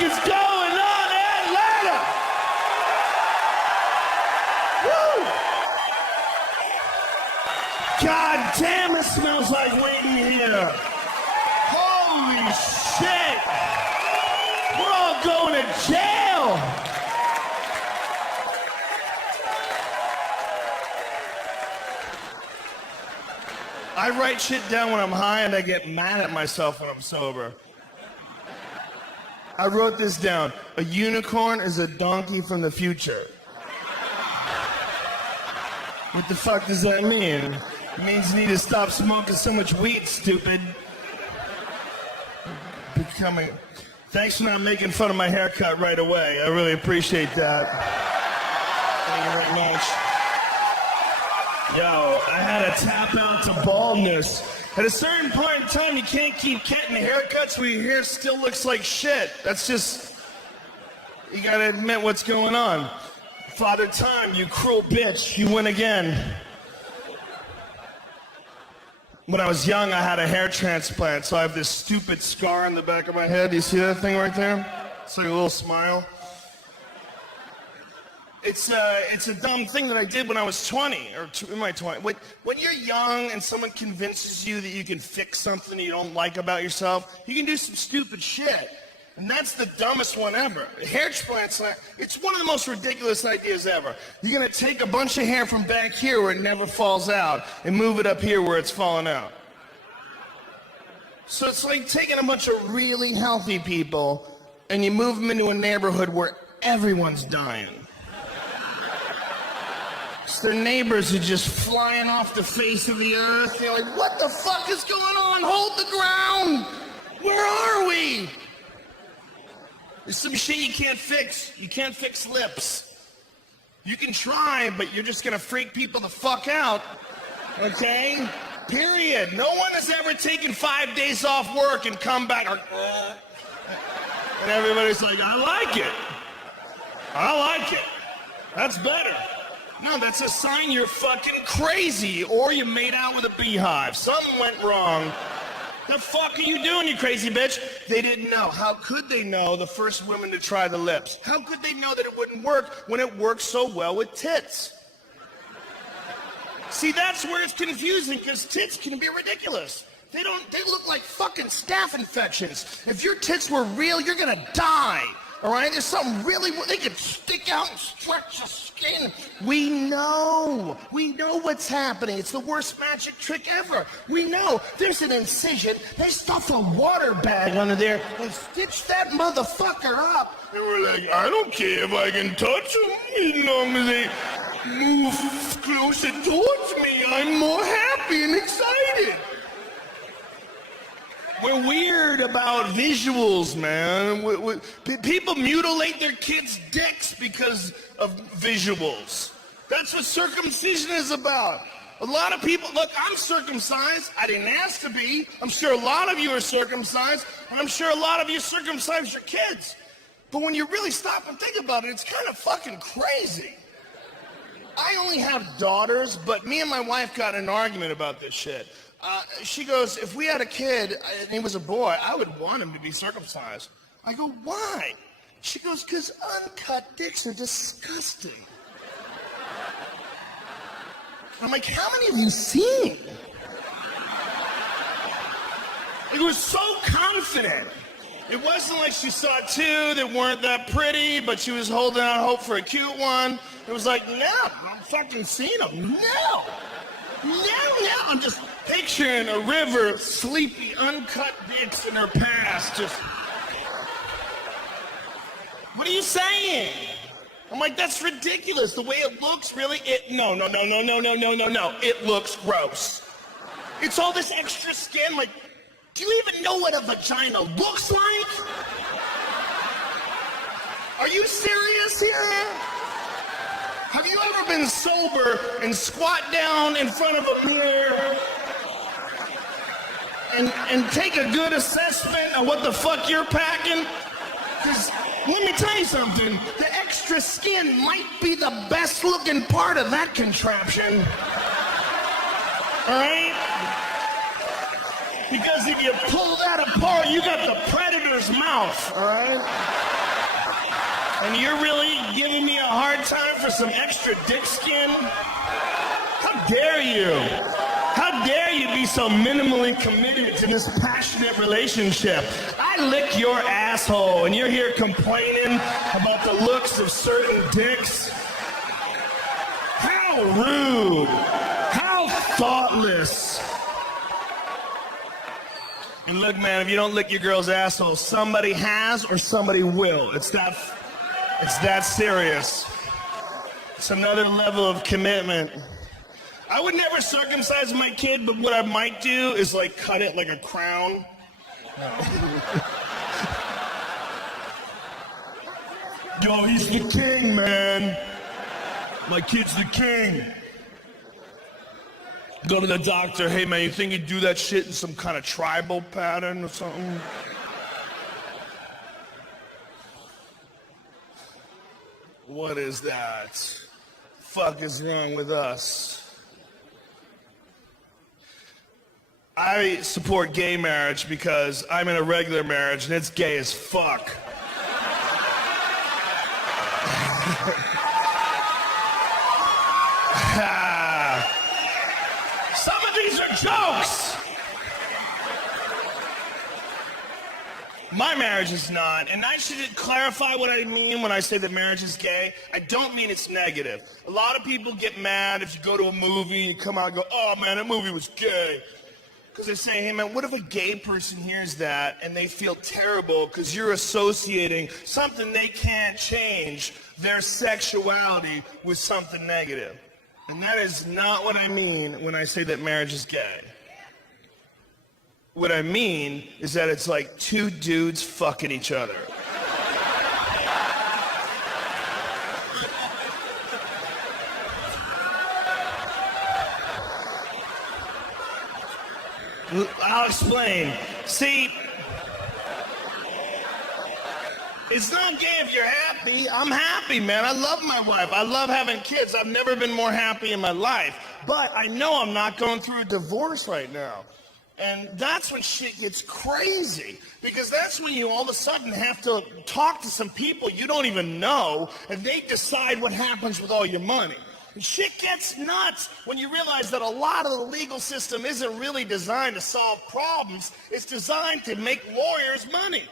fuck is going on, Atlanta? Woo! God damn, it smells like weed in here. Holy shit! We're all going to jail! I write shit down when I'm high and I get mad at myself when I'm sober. I wrote this down. A unicorn is a donkey from the future. What the fuck does that mean? It means you need to stop smoking so much weed, stupid. Thanks for not making fun of my haircut right away. I really appreciate that. Thank you very much. Yo, I had to tap out to baldness. At a certain point in time, you can't keep getting haircuts where your hair still looks like shit. That's just, you gotta admit what's going on. Father Time, you cruel bitch, you win again. When I was young, I had a hair transplant, so I have this stupid scar on the back of my head. Do you see that thing right there? It's like a little smile. It's a dumb thing that I did when I was 20, or in my 20s. When you're young and someone convinces you that you can fix something you don't like about yourself, you can do some stupid shit. And that's the dumbest one ever. Hair transplants, it's one of the most ridiculous ideas ever. You're gonna take a bunch of hair from back here where it never falls out and move it up here where it's falling out. So it's like taking a bunch of really healthy people and you move them into a neighborhood where everyone's dying. Their neighbors are just flying off the face of the earth. They're like, what the fuck is going on? Hold the ground! Where are we? There's some shit you can't fix. You can't fix lips. You can try, but you're just gonna freak people the fuck out. Okay? Period. No one has ever taken 5 days off work and come back like, and everybody's like, I like it. I like it. That's better. No, that's a sign you're fucking crazy, or you made out with a beehive. Something went wrong. The fuck are you doing, you crazy bitch? They didn't know. How could they know, the first women to try the lips? How could they know that it wouldn't work when it works so well with tits? See, that's where it's confusing, because tits can be ridiculous. They look like fucking staph infections. If your tits were real, you're gonna die. All right, there's something really, they could stick out and stretch the skin. We know what's happening. It's the worst magic trick ever. We know there's an incision. They stuff a water bag under there and stitch that motherfucker up. And we're like, I don't care if I can touch them, as long as they move closer towards me. I'm more happy and excited. We're weird about visuals, man. People mutilate their kids' dicks because of visuals. That's what circumcision is about. A lot of people, look, I'm circumcised. I didn't ask to be. I'm sure a lot of you are circumcised. I'm sure a lot of you circumcise your kids. But when you really stop and think about it, it's kind of fucking crazy. I only have daughters, but me and my wife got in an argument about this shit. She goes, if we had a kid and he was a boy, I would want him to be circumcised. I go, why? She goes, because uncut dicks are disgusting. I'm like, how many have you seen? It was so confident. It wasn't like she saw two that weren't that pretty, but she was holding out hope for a cute one. It was like, no, I've fucking seen them. No. I'm just picturing a river of sleepy, uncut dicks in her past. Just, what are you saying? I'm like, that's ridiculous. The way it looks, really, no. It looks gross. It's all this extra skin. Like, do you even know what a vagina looks like? Are you serious here? Have you ever been sober and squat down in front of a mirror and take a good assessment of what the fuck you're packing? Because let me tell you something, the extra skin might be the best looking part of that contraption. All right? Because if you pull that apart, you got the predator's mouth, all right? And you're really giving me a hard time for some extra dick skin? How dare you? How dare you be so minimally committed to this passionate relationship? I lick your asshole and you're here complaining about the looks of certain dicks? How rude! How thoughtless! And look, man, if you don't lick your girl's asshole, somebody has or somebody will. It's that serious. It's another level of commitment. I would never circumcise my kid, but what I might do is like cut it like a crown. Yo, he's the king, man. My kid's the king. Go to the doctor. Hey, man, you think you'd do that shit in some kind of tribal pattern or something? What is that? Fuck is wrong with us? I support gay marriage because I'm in a regular marriage and it's gay as fuck. Some of these are jokes. My marriage is not, and I should clarify what I mean when I say that marriage is gay. I don't mean it's negative. A lot of people get mad if you go to a movie and come out and go, oh man, that movie was gay. Because they say, hey man, what if a gay person hears that and they feel terrible because you're associating something they can't change, their sexuality, with something negative. And that is not what I mean when I say that marriage is gay. What I mean is that it's like two dudes fucking each other. I'll explain. See, it's not gay if you're happy. I'm happy, man. I love my wife. I love having kids. I've never been more happy in my life. But I know I'm not going through a divorce right now. And that's when shit gets crazy. Because that's when you all of a sudden have to talk to some people you don't even know, and they decide what happens with all your money. And shit gets nuts when you realize that a lot of the legal system isn't really designed to solve problems. It's designed to make lawyers money.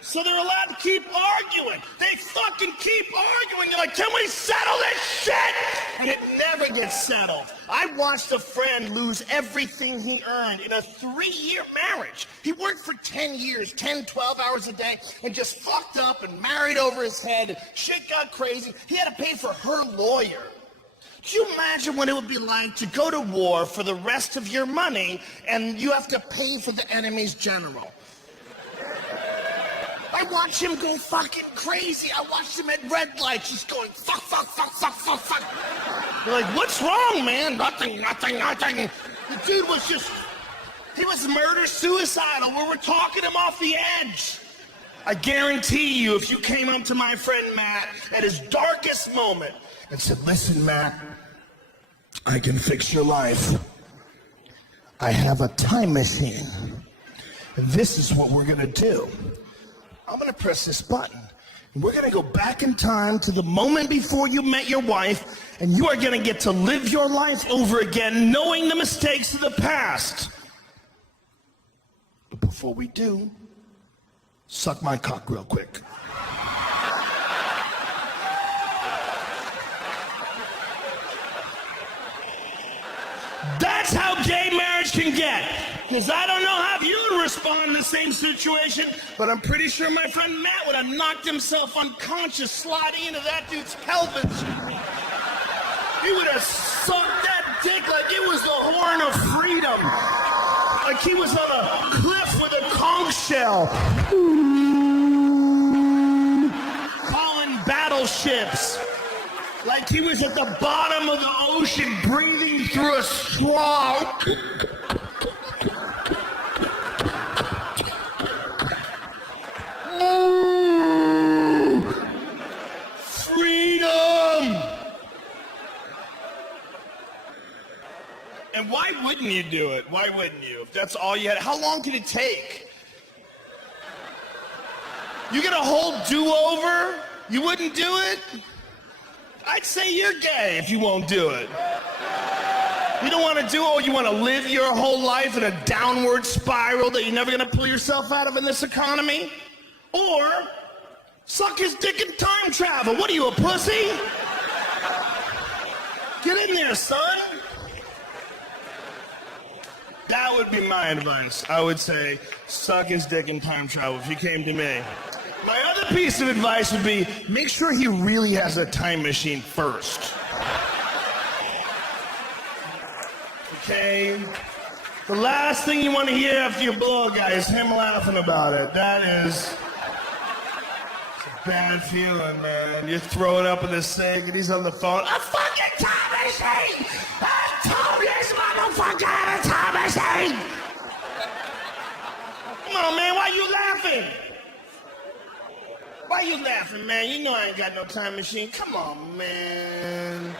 So they're allowed to keep arguing. They fucking keep arguing. You're like, can we settle this shit? And it never gets settled. I watched a friend lose everything he earned in a 3-year marriage. He worked for 10 years, 10, 12 hours a day, and just fucked up and married over his head. Shit got crazy. He had to pay for her lawyer. Could you imagine what it would be like to go to war for the rest of your money and you have to pay for the enemy's general? I watched him go fucking crazy. I watched him at red lights just going fuck, fuck, fuck, fuck, fuck, fuck. You're like, what's wrong, man? Nothing, nothing, nothing. The dude was just, he was murder-suicidal. We were talking him off the edge. I guarantee you, if you came up to my friend Matt at his darkest moment and said, listen, Matt, I can fix your life. I have a time machine. And this is what we're gonna do. I'm gonna press this button. And we're gonna go back in time to the moment before you met your wife, and you are gonna get to live your life over again, knowing the mistakes of the past. But before we do, suck my cock real quick. That's how gay marriage can get. Because I don't know how you would respond in the same situation, but I'm pretty sure my friend Matt would have knocked himself unconscious sliding into that dude's pelvis. He would have sucked that dick like it was the horn of freedom. Like he was on a cliff with a conch shell. Calling battleships. Like he was at the bottom of the ocean breathing through a straw. Freedom! And why wouldn't you do it? Why wouldn't you? If that's all you had, how long could it take? You get a whole do-over? You wouldn't do it? I'd say you're gay if you won't do it. You don't want to do it, or you want to live your whole life in a downward spiral that you're never going to pull yourself out of in this economy? Or suck his dick and time travel. What are you, a pussy? Get in there, son. That would be my advice. I would say suck his dick and time travel if you came to me. My other piece of advice would be make sure he really has a time machine first. Okay? The last thing you want to hear after you blow a guy is him laughing about it. That is a bad feeling, man. You throw it up in the sink and he's on the phone. A fucking time machine! I told this motherfucker had a time machine! Come on, man, why you laughing? Why you laughing, man? You know I ain't got no time machine. Come on, man.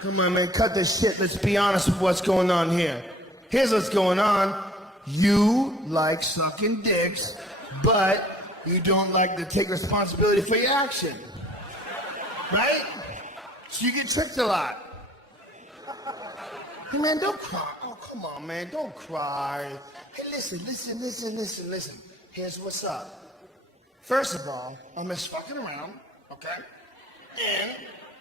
Come on, man, cut this shit. Let's be honest with what's going on here. Here's what's going on. You like sucking dicks, but you don't like to take responsibility for your action. Right? So you get tricked a lot. Hey, man, don't cry. Oh, come on, man, don't cry. Hey, listen. Here's what's up. First of all, I'm just fucking around, okay? And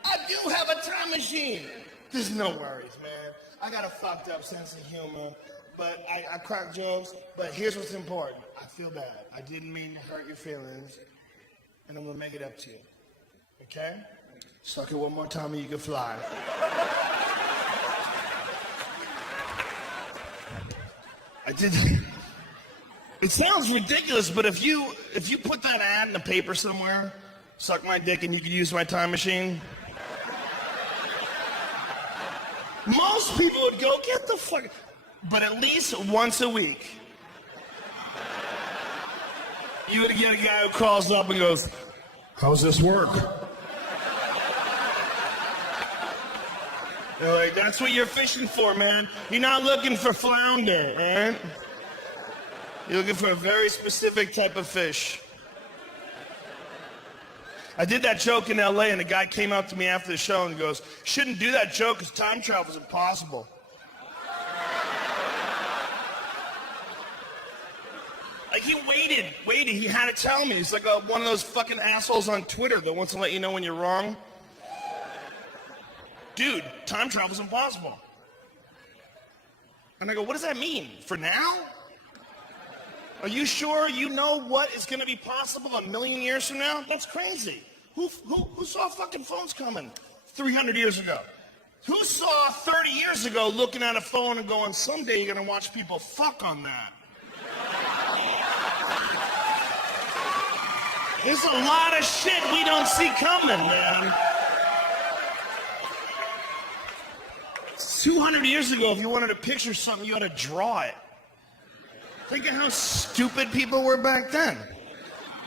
I do have a time machine. There's no worries, man. I got a fucked up sense of humor, but I crack jokes. But here's what's important. I feel bad. I didn't mean to hurt your feelings, and I'm gonna make it up to you. Okay? Suck it one more time and you can fly. I did. It sounds ridiculous, but if you put that ad in the paper somewhere, suck my dick and you could use my time machine, most people would go, get the fuck, but at least once a week, you would get a guy who calls up and goes, how's this work? They're like, that's what you're fishing for, man. You're not looking for flounder, all right? You're looking for a very specific type of fish. I did that joke in LA and a guy came up to me after the show and goes, shouldn't do that joke because time travel is impossible. Like he waited, he had to tell me. He's like one of those fucking assholes on Twitter that wants to let you know when you're wrong. Dude, time travel is impossible. And I go, what does that mean? For now? Are you sure you know what is going to be possible a million years from now? That's crazy. Who saw fucking phones coming 300 years ago? Who saw 30 years ago looking at a phone and going, someday you're going to watch people fuck on that? There's a lot of shit we don't see coming, man. 200 years ago, if you wanted to picture something, you had to draw it. Think of how stupid people were back then.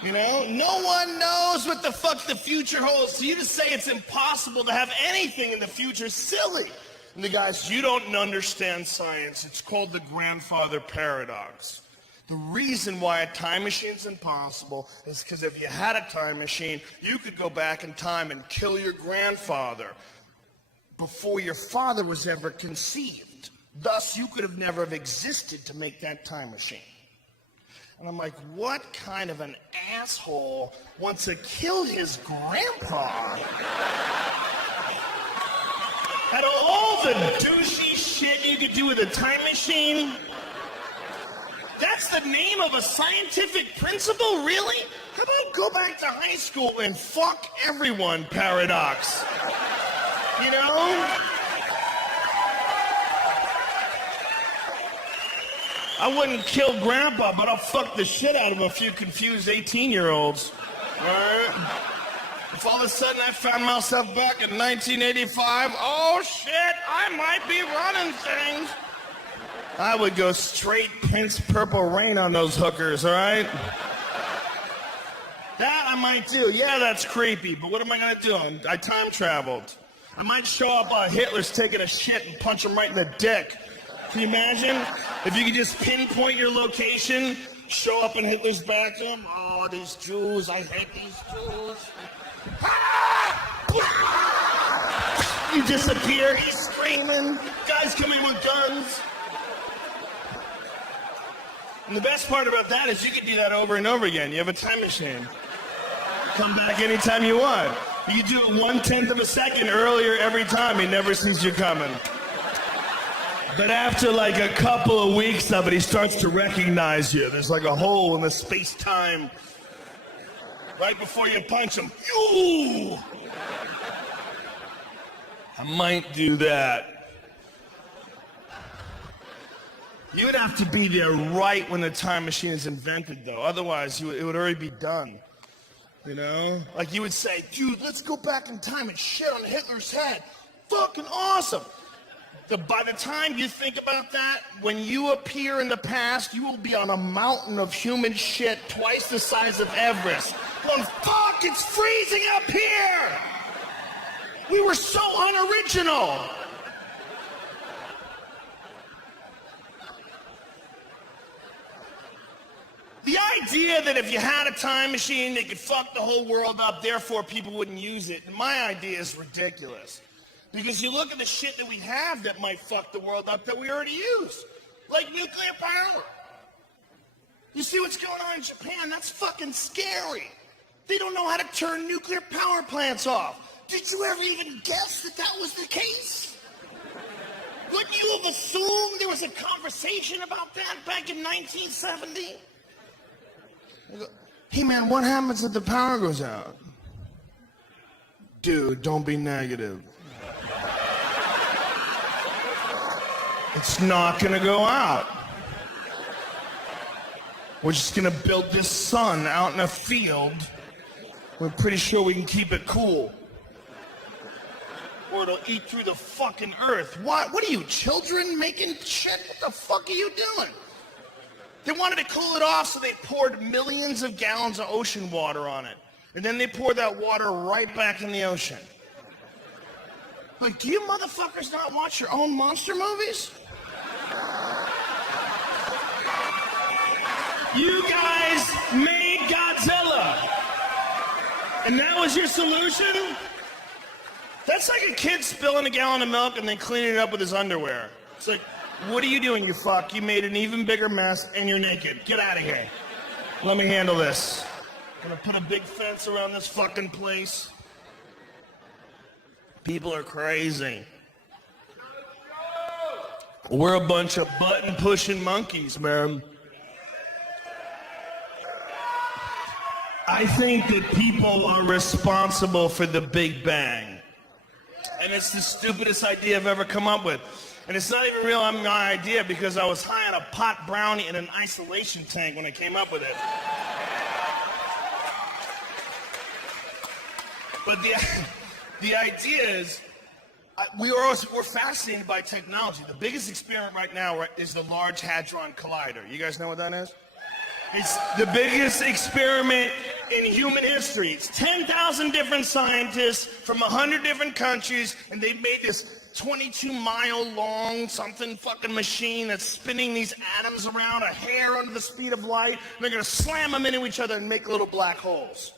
You know, no one knows what the fuck the future holds. So you just say it's impossible to have anything in the future is silly. And the guys, you don't understand science. It's called the grandfather paradox. The reason why a time machine is impossible is because if you had a time machine, you could go back in time and kill your grandfather before your father was ever conceived. Thus, you could have never have existed to make that time machine. And I'm like, what kind of an asshole wants to kill his grandpa? Out of all the douchey shit you could do with a time machine, that's the name of a scientific principle, really? How about go back to high school and fuck everyone paradox? You know? I wouldn't kill Grandpa, but I'll fuck the shit out of a few confused 18-year-olds. All right? If all of a sudden I found myself back in 1985, oh shit, I might be running things. I would go straight Prince Purple Rain on those hookers, all right? That I might do. Yeah, that's creepy, but what am I gonna do? I time traveled. I might show up Hitler's taking a shit and punch him right in the dick. Can you imagine? If you could just pinpoint your location, Show up in Hitler's bathroom. Oh, these Jews, I hate these Jews. Ah! You disappear, he's screaming. Guys coming with guns. And the best part about that is you can do that over and over again. You have a time machine. Come back anytime you want. You do it 1/10 of a second earlier every time. He never sees you coming. But after like a couple of weeks of it, he starts to recognize you. There's like a hole in the space-time right before you punch him. Yoo! I might do that. You would have to be there right when the time machine is invented, though. Otherwise, it would already be done. You know? Like you would say, dude, let's go back in time and shit on Hitler's head. Fucking awesome. By the time you think about that, when you appear in the past, you will be on a mountain of human shit twice the size of Everest. Going, fuck, it's freezing up here! We were so unoriginal! The idea that if you had a time machine, they could fuck the whole world up, therefore people wouldn't use it, my idea is ridiculous. Because you look at the shit that we have that might fuck the world up that we already use. Like nuclear power. You see what's going on in Japan? That's fucking scary. They don't know how to turn nuclear power plants off. Did you ever even guess that that was the case? Wouldn't you have assumed there was a conversation about that back in 1970? Hey man, what happens if the power goes out? Dude, don't be negative. It's not gonna go out. We're just gonna build this sun out in a field. We're pretty sure we can keep it cool. Or it'll eat through the fucking earth. What are you, children making shit? What the fuck are you doing? They wanted to cool it off, so they poured millions of gallons of ocean water on it. And then they poured that water right back in the ocean. Like, do you motherfuckers not watch your own monster movies? You guys made Godzilla. And that was your solution? That's like a kid spilling a gallon of milk and then cleaning it up with his underwear. It's like, what are you doing, you fuck? You made an even bigger mess and you're naked. Get out of here. Let me handle this. I'm gonna put a big fence around this fucking place. People are crazy. We're a bunch of button-pushing monkeys, man. I think that people are responsible for the Big Bang. And it's the stupidest idea I've ever come up with. And it's not even real my idea because I was high on a pot brownie in an isolation tank when I came up with it. But the idea is, we're fascinated by technology. The biggest experiment right now is the Large Hadron Collider. You guys know what that is? It's the biggest experiment in human history. It's 10,000 different scientists from 100 different countries, and they've made this 22-mile-long something fucking machine that's spinning these atoms around a hair under the speed of light, and they're gonna slam them into each other and make little black holes.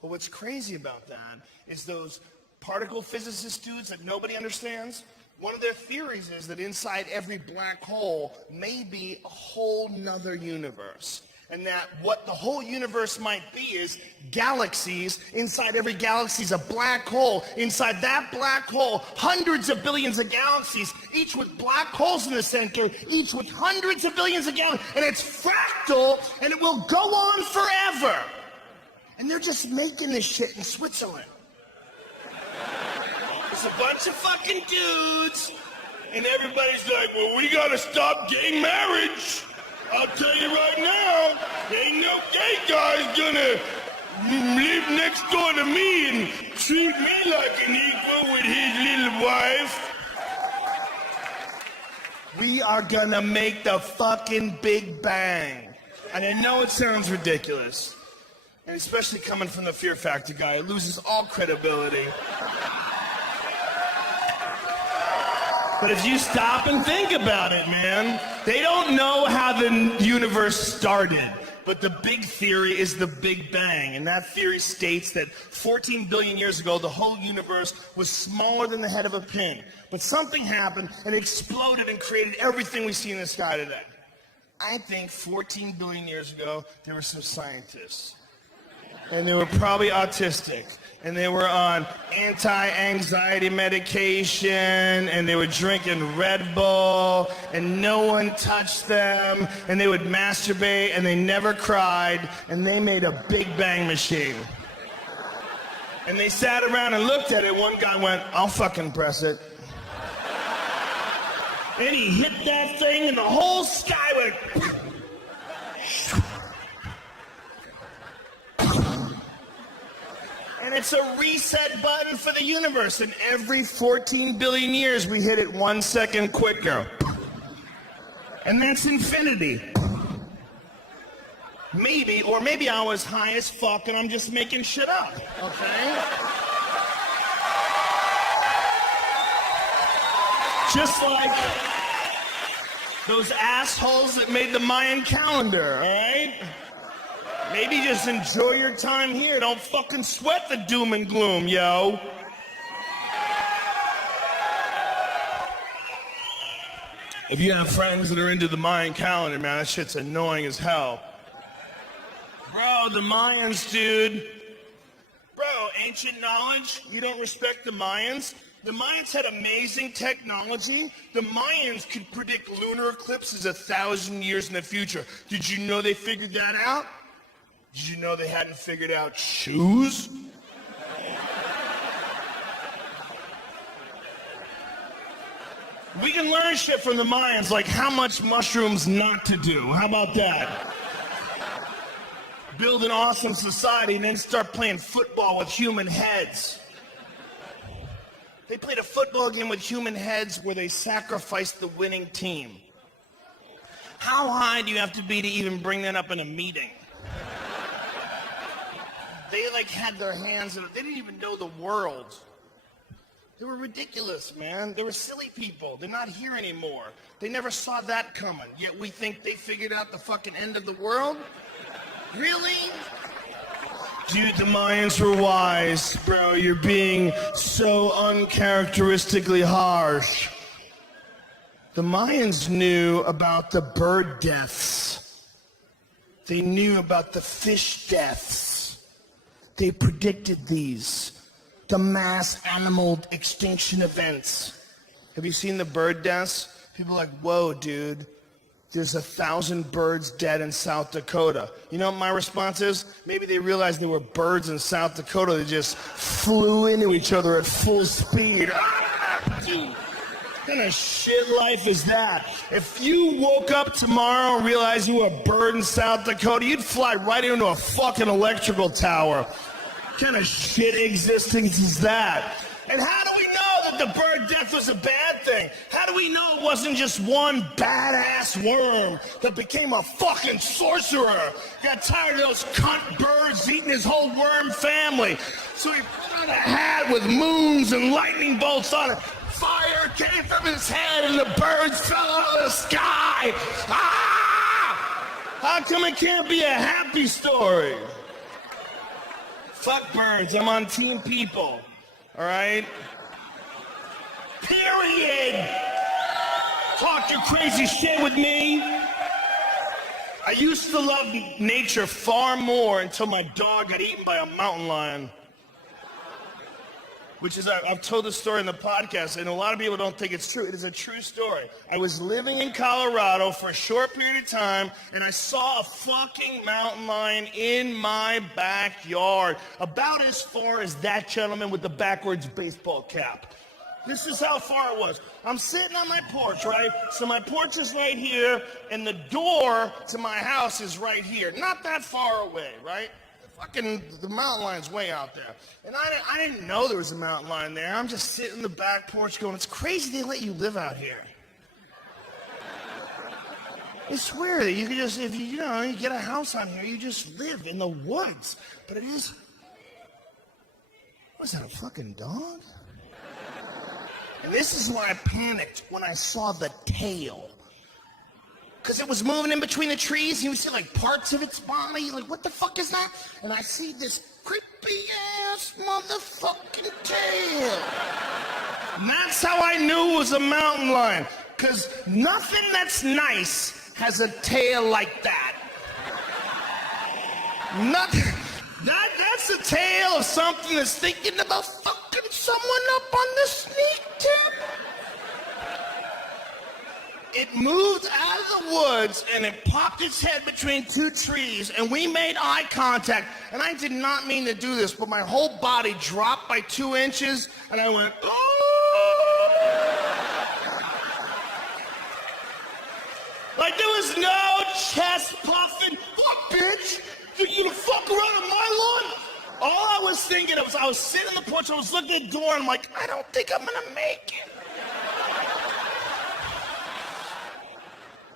But what's crazy about that is those particle physicist dudes that nobody understands, one of their theories is that inside every black hole may be a whole nother universe. And that what the whole universe might be is galaxies. Inside every galaxy is a black hole. Inside that black hole, hundreds of billions of galaxies, each with black holes in the center, each with hundreds of billions of galaxies. And it's fractal, and it will go on forever. And they're just making this shit in Switzerland. There's a bunch of fucking dudes, and everybody's like, well, we gotta stop gay marriage. I'll tell you right now, ain't no gay guy's gonna live next door to me and treat me like an equal with his little wife. We are gonna make the fucking Big Bang. And I know it sounds ridiculous, and especially coming from the Fear Factor guy, it loses all credibility. But if you stop and think about it, man, they don't know how the universe started. But the big theory is the Big Bang. And that theory states that 14 billion years ago, the whole universe was smaller than the head of a pin. But something happened and it exploded and created everything we see in the sky today. I think 14 billion years ago, there were some scientists. And they were probably autistic. And they were on anti-anxiety medication, and they were drinking Red Bull, and no one touched them, and they would masturbate, and they never cried, and they made a Big Bang machine. And they sat around and looked at it. One guy went, I'll fucking press it. And he hit that thing, and the whole sky went... And it's a reset button for the universe. And every 14 billion years, we hit it 1 second quicker. And that's infinity. Maybe, or maybe I was high as fuck and I'm just making shit up, okay? Just like those assholes that made the Mayan calendar, all right? Maybe just enjoy your time here. Don't fucking sweat the doom and gloom, yo. If you have friends that are into the Mayan calendar, man, that shit's annoying as hell. Bro, the Mayans, dude. Bro, ancient knowledge, you don't respect the Mayans? The Mayans had amazing technology. The Mayans could predict lunar eclipses 1,000 years in the future. Did you know they figured that out? Did you know they hadn't figured out shoes? We can learn shit from the Mayans, like how much mushrooms not to do. How about that? Build an awesome society and then start playing football with human heads. They played a football game with human heads where they sacrificed the winning team. How high do you have to be to even bring that up in a meeting? They like had their hands in it. They didn't even know the world. They were ridiculous, man. They were silly people. They're not here anymore. They never saw that coming. Yet we think they figured out the fucking end of the world? Really? Dude, the Mayans were wise. Bro, you're being so uncharacteristically harsh. The Mayans knew about the bird deaths. They knew about the fish deaths. They predicted these, the mass animal extinction events. Have you seen the bird deaths? People are like, whoa, dude, there's 1,000 birds dead in South Dakota. You know what my response is? Maybe they realized there were birds in South Dakota that just flew into each other at full speed. Ah, dude, what kind of shit life is that? If you woke up tomorrow and realized you were a bird in South Dakota, you'd fly right into a fucking electrical tower. What kind of shit existence is that? And how do we know that the bird death was a bad thing? How do we know it wasn't just one badass worm that became a fucking sorcerer? Got tired of those cunt birds eating his whole worm family. So he put on a hat with moons and lightning bolts on it. Fire came from his head and the birds fell out of the sky. Ah! How come it can't be a happy story? Fuck birds, I'm on team people. All right? Period. Talk your crazy shit with me. I used to love nature far more until my dog got eaten by a mountain lion. Which is, I've told this story in the podcast, and a lot of people don't think it's true. It is a true story. I was living in Colorado for a short period of time, and I saw a fucking mountain lion in my backyard, about as far as that gentleman with the backwards baseball cap. This is how far it was. I'm sitting on my porch, right? So my porch is right here, and the door to my house is right here. Not that far away, right? The mountain lion's way out there. And I didn't know there was a mountain lion there. I'm just sitting in the back porch going, it's crazy they let you live out here. It's weird that you can just, if you get a house on here, you just live in the woods. But it is, what is that, a fucking dog? And this is where I panicked when I saw the tail. Because it was moving in between the trees, and you would see like parts of its body, like what the fuck is that? And I see this creepy ass motherfucking tail. And that's how I knew it was a mountain lion. Because nothing that's nice has a tail like that. Nothing. That's the tail of something that's thinking about fucking someone up on the sneak tip. It moved out of the woods and it popped its head between two trees and we made eye contact. And I did not mean to do this, but my whole body dropped by 2 inches and I went, oh! Like there was no chest puffing. What, bitch? You gonna fuck around on my lawn? All I was thinking was, I was sitting on the porch, I was looking at the door, and I'm like, I don't think I'm gonna make it.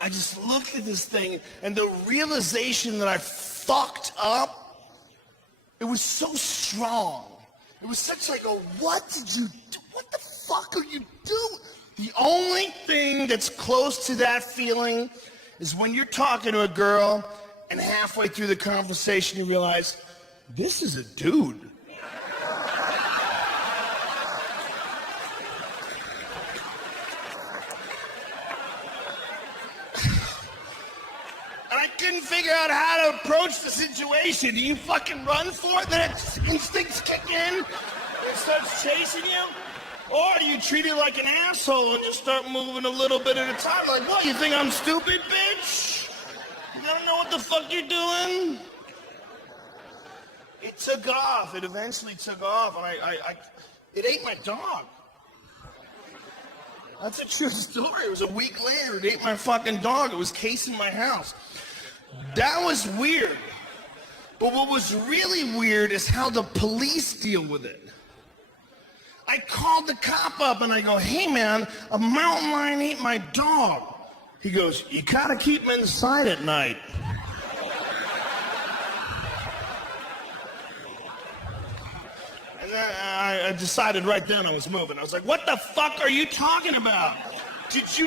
I just looked at this thing, and the realization that I fucked up, it was so strong. It was such like a, what did you do? What the fuck are you doing? The only thing that's close to that feeling is when you're talking to a girl, and halfway through the conversation, you realize, this is a dude. And I couldn't figure out how to approach the situation. Do you fucking run for it, then its instincts kick in, and it starts chasing you? Or do you treat it like an asshole and just start moving a little bit at a time? Like, what, you think I'm stupid, bitch? You don't know what the fuck you're doing? It took off. It eventually took off, and it ate my dog. That's a true story. It was a week later. It ate my fucking dog. It was casing my house. That was weird. But what was really weird is how the police deal with it. I called the cop up, and I go, hey, man, a mountain lion ate my dog. He goes, you gotta keep him inside at night. And then I decided right then I was moving. I was like, what the fuck are you talking about? Did you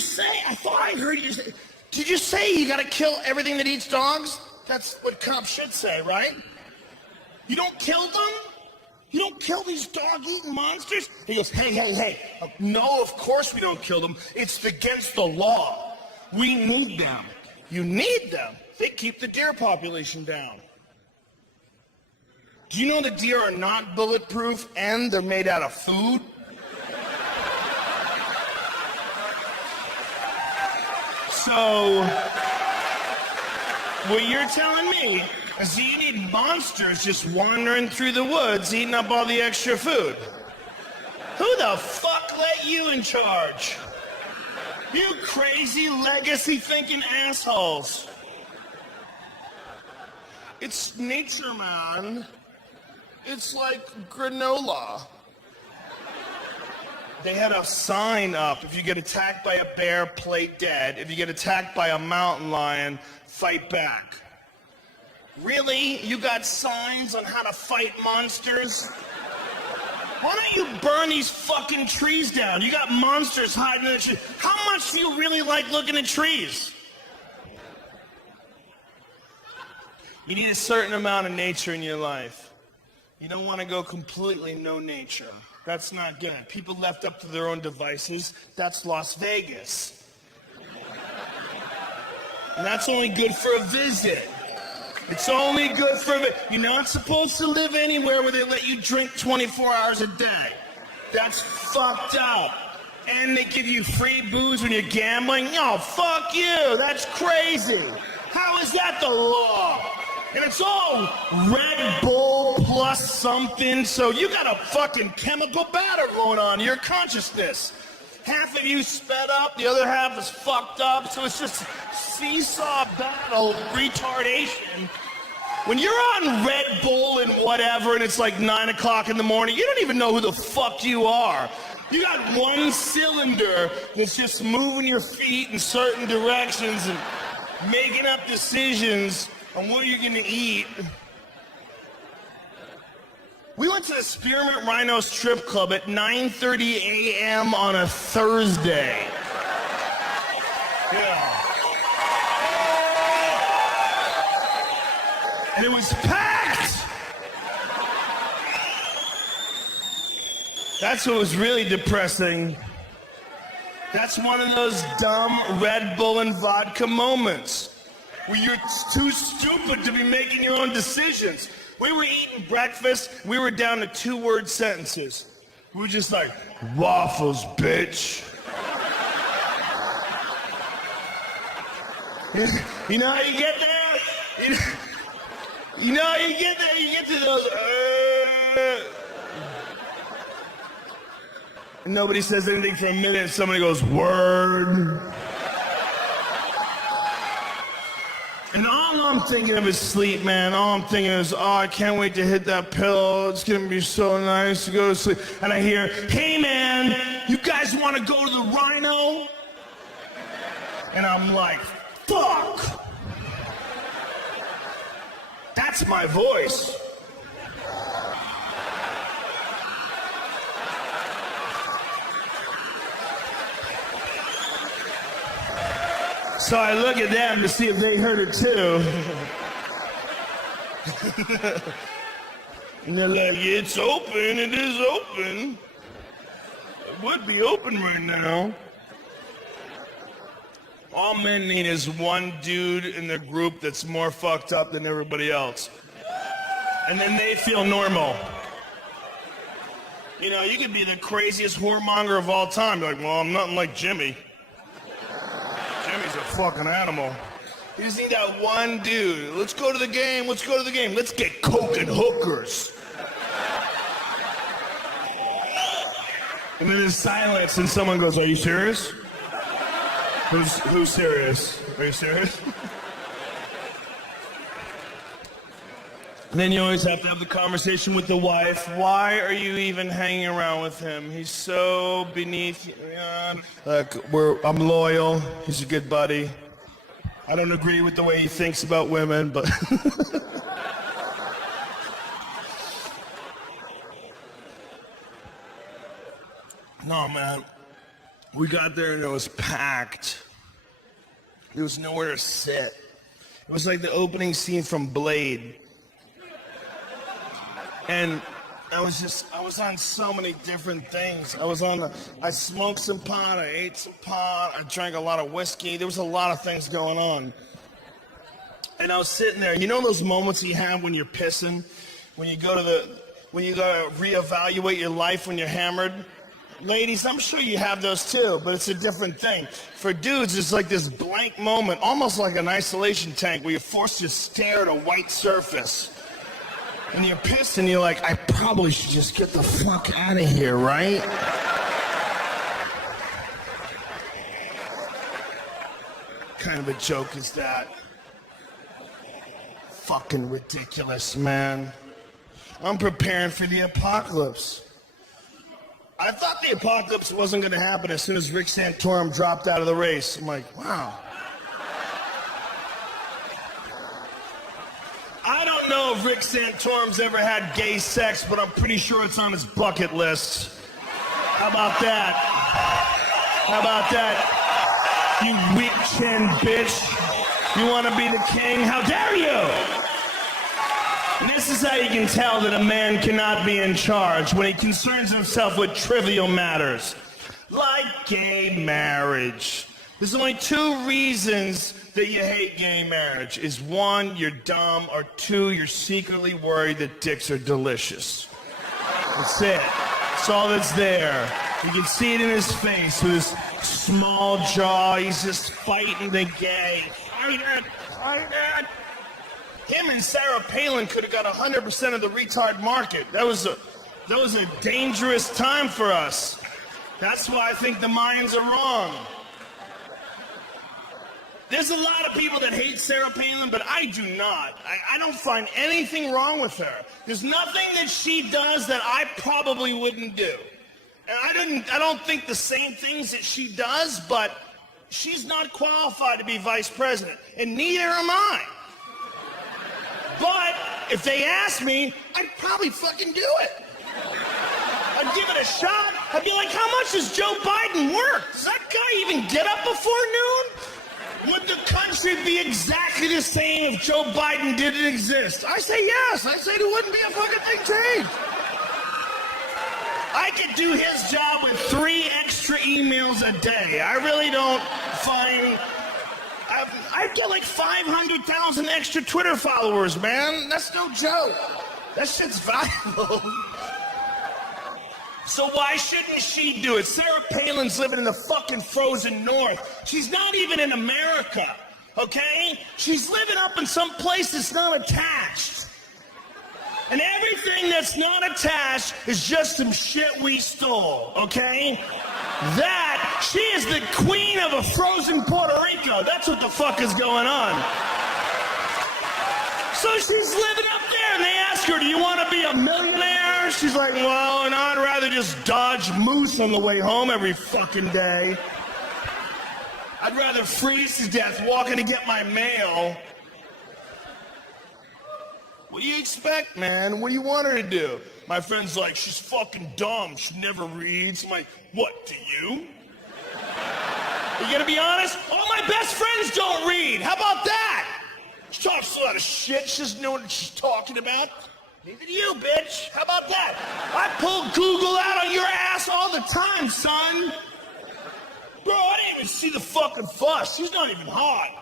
say, I thought I heard you say, did you say you gotta kill everything that eats dogs? That's what cops should say, right? You don't kill them? You don't kill these dog-eating monsters? He goes, hey. No, of course we don't kill them. It's against the law. We need them. You need them. They keep the deer population down. Do you know that deer are not bulletproof and they're made out of food? So, what you're telling me is you need monsters just wandering through the woods eating up all the extra food. Who the fuck let you in charge? You crazy legacy-thinking assholes. It's nature, man. It's like granola. They had a sign up, if you get attacked by a bear, play dead. If you get attacked by a mountain lion, fight back. Really? You got signs on how to fight monsters? Why don't you burn these fucking trees down? You got monsters hiding in the trees. How much do you really like looking at trees? You need a certain amount of nature in your life. You don't want to go completely no nature. That's not good. People left up to their own devices, that's Las Vegas. And that's only good for a visit. It's only good for a visit. You're not supposed to live anywhere where they let you drink 24 hours a day. That's fucked up. And they give you free booze when you're gambling. Oh, fuck you. That's crazy. How is that the law? And it's all Red Bull plus something, so you got a fucking chemical batter going on in your consciousness. Half of you sped up, the other half is fucked up, so it's just seesaw battle retardation. When you're on Red Bull and whatever, and it's like 9 o'clock in the morning, you don't even know who the fuck you are. You got one cylinder that's just moving your feet in certain directions and making up decisions on what you're gonna eat. We went to the Spearmint Rhino Strip Club at 9:30 a.m. on a Thursday. Yeah. And it was packed! That's what was really depressing. That's one of those dumb Red Bull and vodka moments where you're too stupid to be making your own decisions. We were eating breakfast, we were down to 2-word sentences. We were just like, waffles, bitch. You know how you get there? You know how you get there? You get to those, and nobody says anything for a minute, and somebody goes, word. And all I'm thinking of is sleep, man. All I'm thinking is, oh, I can't wait to hit that pillow. It's gonna be so nice to go to sleep. And I hear, hey, man, you guys want to go to the Rhino? And I'm like, fuck. That's my voice. So I look at them to see if they heard it too. And they're like, it's open, it is open. It would be open right now. All men need is one dude in the group that's more fucked up than everybody else. And then they feel normal. You know, you could be the craziest whoremonger of all time. You're like, well, I'm nothing like Jimmy. Jimmy's a fucking animal. You just need that one dude. Let's go to the game, let's go to the game. Let's get coke and hookers. And then there's silence and someone goes, are you serious? Who's serious? Are you serious? And then you always have to have the conversation with the wife. Why are you even hanging around with him? He's so beneath you. I'm loyal. He's a good buddy. I don't agree with the way he thinks about women, but... No, man. We got there and it was packed. There was nowhere to sit. It was like the opening scene from Blade. And I was on so many different things. I smoked some pot, I ate some pot, I drank a lot of whiskey. There was a lot of things going on. And I was sitting there. You know those moments you have when you're pissing? When you go to reevaluate your life when you're hammered? Ladies, I'm sure you have those too, but it's a different thing. For dudes, it's like this blank moment, almost like an isolation tank where you're forced to stare at a white surface. And you're pissed and you're like, I probably should just get the fuck out of here, right? What kind of a joke is that? Fucking ridiculous, man. I'm preparing for the apocalypse. I thought the apocalypse wasn't going to happen as soon as Rick Santorum dropped out of the race. I'm like, wow. I don't know if Rick Santorum's ever had gay sex, but I'm pretty sure it's on his bucket list. How about that? How about that? You weak-chin bitch. You want to be the king? How dare you? And this is how you can tell that a man cannot be in charge, when he concerns himself with trivial matters, like gay marriage. There's only 2 reasons that you hate gay marriage. Is 1, you're dumb, or 2, you're secretly worried that dicks are delicious. That's it. That's all that's there. You can see it in his face with his small jaw. He's just fighting the gay. Fight it! Fight it! Him and Sarah Palin could have got 100% of the retard market. That was a dangerous time for us. That's why I think the Mayans are wrong. There's a lot of people that hate Sarah Palin, but I do not. I don't find anything wrong with her. There's nothing that she does that I probably wouldn't do. And I don't think the same things that she does, but she's not qualified to be vice president, and neither am I. But if they asked me, I'd probably fucking do it. I'd give it a shot. I'd be like, how much does Joe Biden work? Does that guy even get up before noon? Would the country be exactly the same if Joe Biden didn't exist? I say yes. I say there wouldn't be a fucking thing changed. I could do his job with 3 extra emails a day. I really don't find... I'd get like 500,000 extra Twitter followers, man. That's no joke. That shit's valuable. So why shouldn't she do it? Sarah Palin's living in the fucking frozen north. She's not even in America, okay? She's living up in some place that's not attached. And everything that's not attached is just some shit we stole, okay? That, she is the queen of a frozen Puerto Rico. That's what the fuck is going on. So she's living up there, and they ask her, do you want to be a millionaire? She's like, well, no, I'd rather just dodge moose on the way home every fucking day. I'd rather freeze to death walking to get my mail. What do you expect, man? What do you want her to do? My friend's like, she's fucking dumb. She never reads. I'm like, what, do you? You gonna be honest? All my best friends don't read. How about that? She talks a lot of shit. She doesn't know what she's talking about. Neither do you, bitch. How about that? I pull Google out on your ass all the time, son. Bro, I didn't even see the fucking fuss. She's not even hot.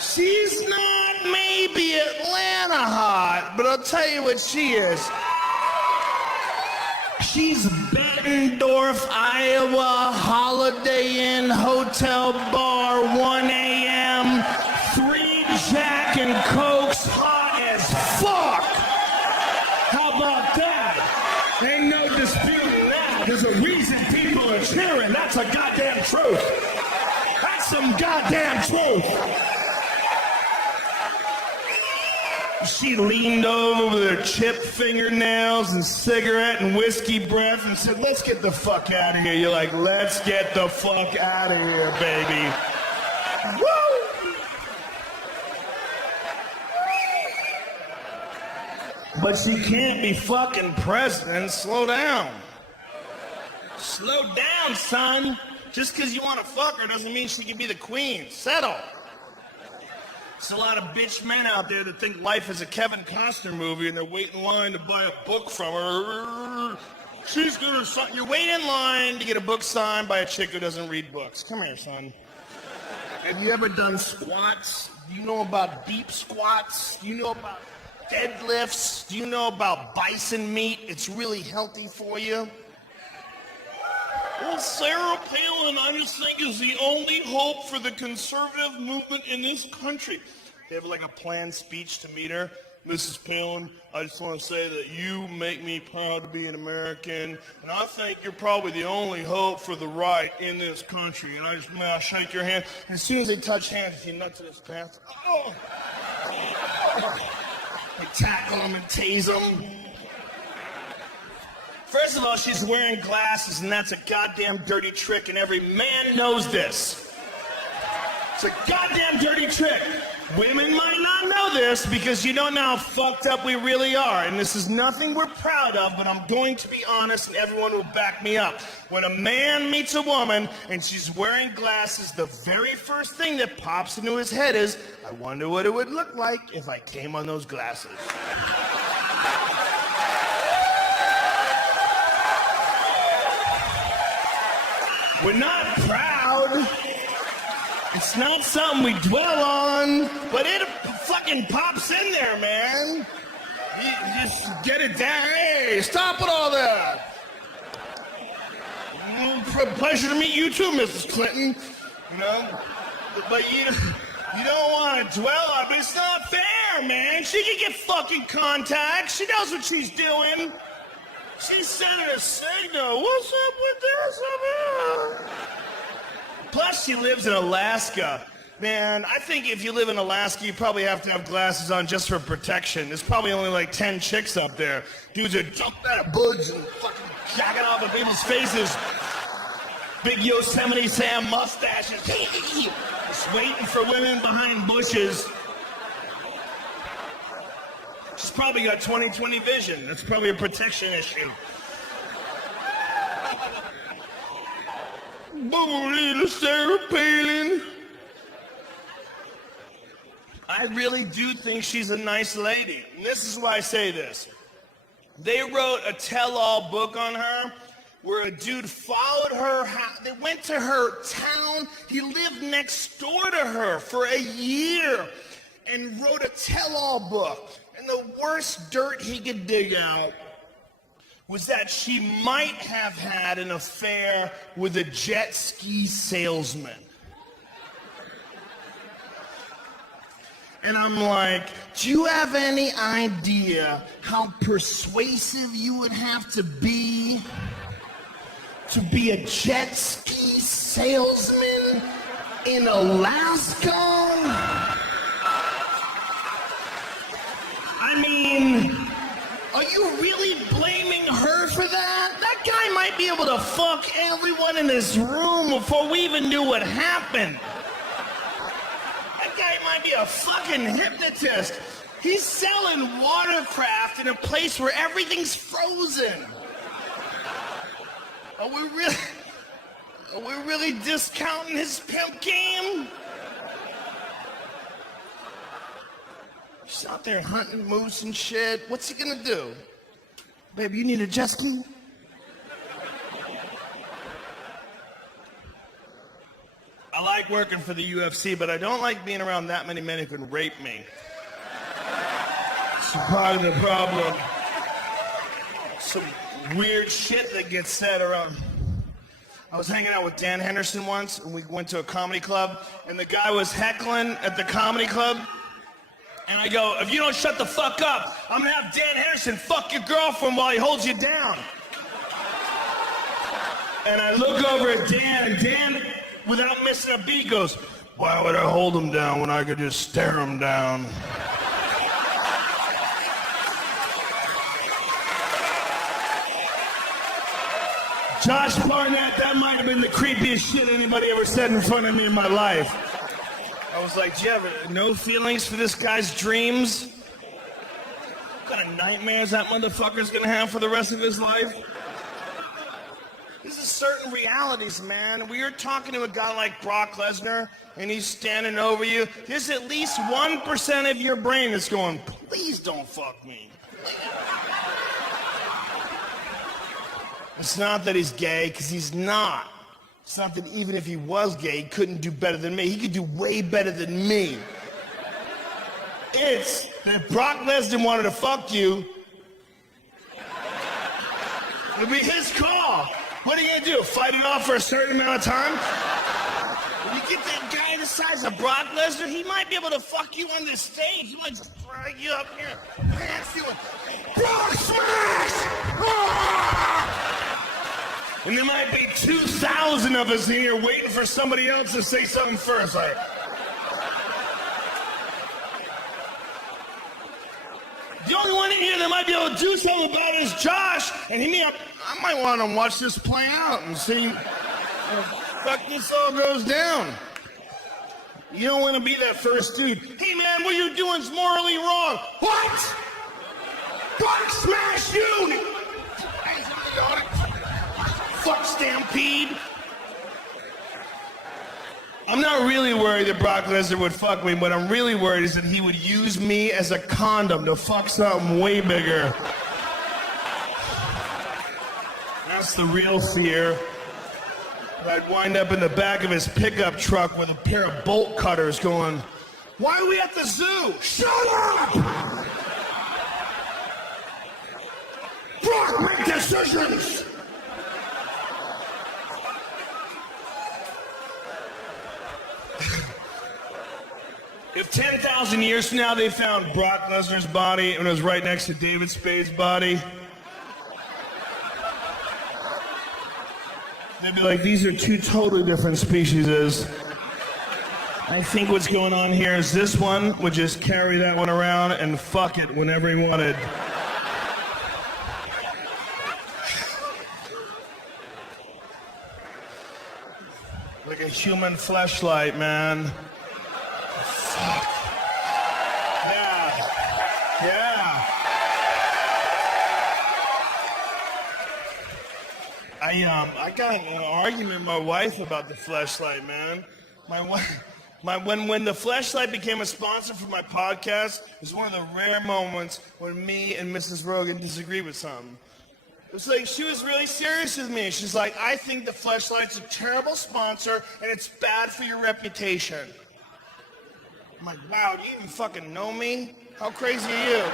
She's not maybe Atlanta hot, but I'll tell you what she is. She's Bettendorf, Iowa, Holiday Inn, Hotel Bar, 1 a.m., 3 Jack and Cokes, hot as fuck. How about that? Ain't no disputing that. There's a reason people are cheering. That's a goddamn truth. That's some goddamn truth. She leaned over with her chipped fingernails and cigarette and whiskey breath and said, let's get the fuck out of here. You're like, let's get the fuck out of here, baby. Woo! But she can't be fucking president. Slow down. Slow down, son. Just because you want to fuck her doesn't mean she can be the queen. Settle. There's a lot of bitch men out there that think life is a Kevin Costner movie and they're waiting in line to buy a book from her. She's gonna sign. You wait in line to get a book signed by a chick who doesn't read books. Come here, son. Have you ever done squats? Do you know about deep squats? Do you know about deadlifts? Do you know about bison meat? It's really healthy for you. Well, Sarah Palin, I just think, is the only hope for the conservative movement in this country. They have like a planned speech to meet her. Mrs. Palin, I just want to say that you make me proud to be an American, and I think you're probably the only hope for the right in this country. And I'll shake your hand. And as soon as they touch hands, you nuts in his pants. Oh! I tackle them and tase them. First of all, she's wearing glasses, and that's a goddamn dirty trick, and every man knows this. It's a goddamn dirty trick. Women might not know this because you don't know how fucked up we really are, and this is nothing we're proud of, but I'm going to be honest, and everyone will back me up. When a man meets a woman and she's wearing glasses, the very first thing that pops into his head is, I wonder what it would look like if I came on those glasses. We're not proud. It's not something we dwell on, but it fucking pops in there, man. You just get it down. Hey, stop with all that. Pleasure to meet you too, Mrs. Clinton. You know, but you don't want to dwell on it, but it's not fair, man. She can get fucking contacts. She knows what she's doing. She's sending a signal. What's up with this? Plus, she lives in Alaska. Man, I think if you live in Alaska, you probably have to have glasses on just for protection. There's probably only like 10 chicks up there. Dudes are jumping out of buds and fucking jacking off in people's faces. Big Yosemite Sam mustaches. Just waiting for women behind bushes. probably got 20/20 vision. That's probably a protection issue. Little Sarah Palin. I really do think she's a nice lady. And this is why I say this. They wrote a tell-all book on her where a dude followed her house. They went to her town. He lived next door to her for a year and wrote a tell-all book. And the worst dirt he could dig out was that she might have had an affair with a jet ski salesman. And I'm like, do you have any idea how persuasive you would have to be a jet ski salesman in Alaska? I mean, are you really blaming her for that? That guy might be able to fuck everyone in this room before we even knew what happened. That guy might be a fucking hypnotist. He's selling watercraft in a place where everything's frozen. Are we really discounting his pimp game? He's out there hunting moose and shit. What's he gonna do? Babe, you need a jet ski? I like working for the UFC, but I don't like being around that many men who can rape me. It's part of the problem. Some weird shit that gets said around. I was hanging out with Dan Henderson once, and we went to a comedy club, and the guy was heckling at the comedy club. And I go, if you don't shut the fuck up, I'm gonna have Dan Henderson fuck your girlfriend while he holds you down. And I look over at Dan, and Dan, without missing a beat, goes, why would I hold him down when I could just stare him down? Josh Barnett, that might have been the creepiest shit anybody ever said in front of me in my life. I was like, do you have no feelings for this guy's dreams? What kind of nightmares that motherfucker's gonna have for the rest of his life? This is certain realities, man. We are talking to a guy like Brock Lesnar, and he's standing over you. There's at least 1% of your brain that's going, please don't fuck me. It's not that he's gay, because he's not. It's not that even if he was gay, he couldn't do better than me. He could do way better than me. It's that Brock Lesnar wanted to fuck you. It'll be his call. What are you gonna do? Fight it off for a certain amount of time? When you get that guy the size of Brock Lesnar, he might be able to fuck you on this stage. He might just drag you up here. Pants you. Brock smash! Ah! And there might be 2,000 of us in here waiting for somebody else to say something first. Like, the only one in here that might be able to do something about it is Josh. And I might want to watch this play out and see how fuck this all goes down. You don't want to be that first dude. Hey man, what you're doing is morally wrong. What? Fuck smash you! Fuck Stampede. I'm not really worried that Brock Lesnar would fuck me. What I'm really worried is that he would use me as a condom to fuck something way bigger. That's the real fear. I'd wind up in the back of his pickup truck with a pair of bolt cutters going, why are we at the zoo? Shut up! Brock, make decisions! If 10,000 years from now they found Brock Lesnar's body and it was right next to David Spade's body, they'd be like, these are two totally different species. I think what's going on here is this one would just carry that one around and fuck it whenever he wanted. Like a human fleshlight, man. Fuck. Yeah. I got in an argument with my wife about the fleshlight, man. My wife, when the fleshlight became a sponsor for my podcast, it was one of the rare moments when me and Mrs. Rogan disagreed with something. It was like she was really serious with me. She's like, I think the fleshlight's a terrible sponsor and it's bad for your reputation. I'm like, wow, do you even fucking know me? How crazy are you?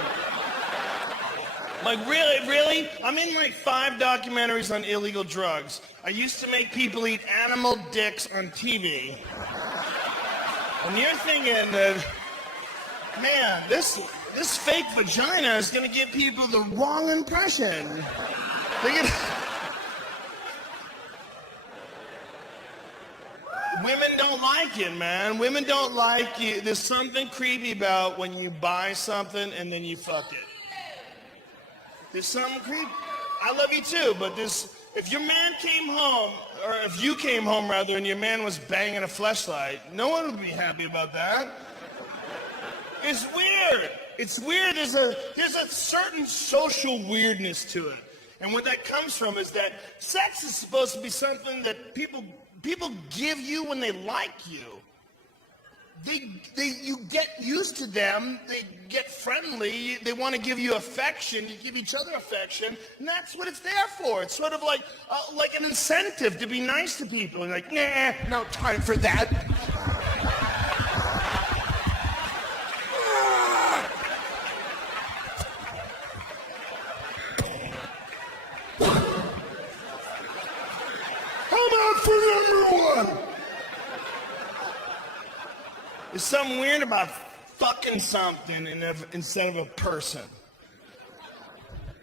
Like, really? I'm in like 5 documentaries on illegal drugs. I used to make people eat animal dicks on TV. And you're thinking that, man, this fake vagina is gonna give people the wrong impression. Women don't like it, man. Women don't like you. There's something creepy about when you buy something and then you fuck it. There's something creepy. I love you too, but if your man came home, or if you came home rather, and your man was banging a fleshlight, no one would be happy about that. It's weird. It's weird. There's a certain social weirdness to it. And what that comes from is that sex is supposed to be something that people give you when they like you. You get used to them, they get friendly, they want to give you affection, you give each other affection, and that's what it's there for. It's sort of like an incentive to be nice to people. And like, nah, no time for that. How about for number 1? There's something weird about fucking something instead of a person.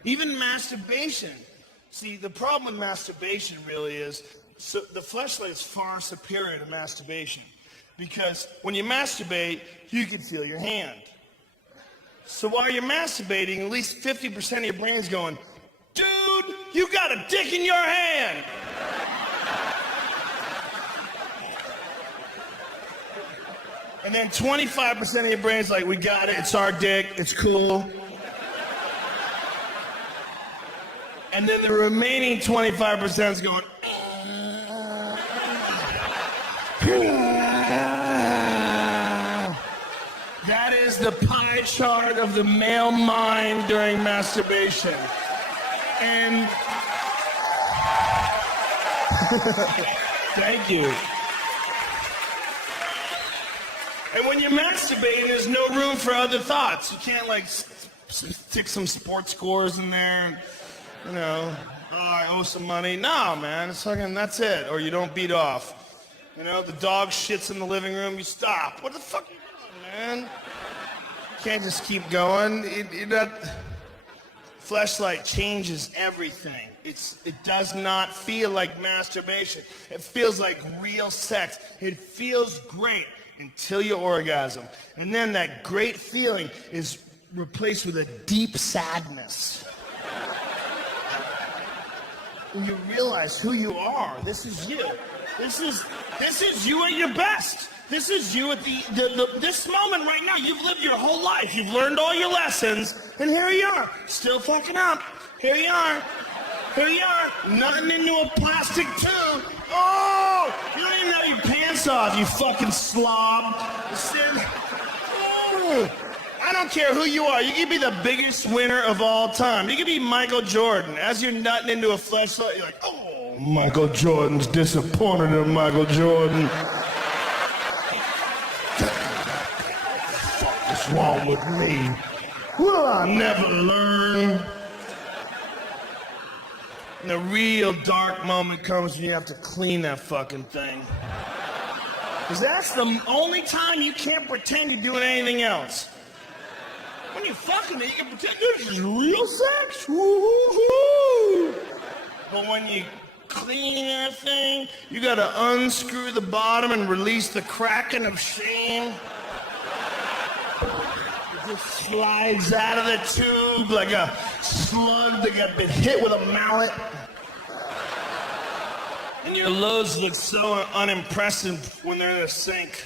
Even masturbation. See, the problem with masturbation really is, the fleshlight is far superior to masturbation. Because when you masturbate, you can feel your hand. So while you're masturbating, at least 50% of your brain's going, dude, you got a dick in your hand! And then 25% of your brain's like, we got it, it's our dick, it's cool. And then the remaining 25% is going, that is the pie chart of the male mind during masturbation. And thank you. And when you're masturbating, there's no room for other thoughts. You can't, like, stick some sports scores in there. And, oh, I owe some money. No, man, it's fucking, that's it. Or you don't beat off. The dog shits in the living room, you stop. What the fuck are you doing, man? You can't just keep going. Fleshlight changes everything. It does not feel like masturbation. It feels like real sex. It feels great until you orgasm. And then that great feeling is replaced with a deep sadness. When you realize who you are, this is you. This is you at your best. This is you at this moment right now. You've lived your whole life. You've learned all your lessons, and here you are, still fucking up. Here you are. Here you are, nothing into a plastic tube. Oh, you don't even have your pants off, you fucking slob. I don't care who you are. You could be the biggest winner of all time. You could be Michael Jordan. As you're nutting into a fleshlight, you're like, oh, Michael Jordan's disappointed in Michael Jordan. What's wrong with me? Will I never learn? And the real dark moment comes when you have to clean that fucking thing. Because that's the only time you can't pretend you're doing anything else. When you're fucking it, you can pretend this is real sex. Woo-hoo-hoo. But when you clean that thing, you gotta unscrew the bottom and release the kraken of shame. It just slides out of the tube like a slug that got been hit with a mallet. And your loads look so unimpressive when they're in a sink.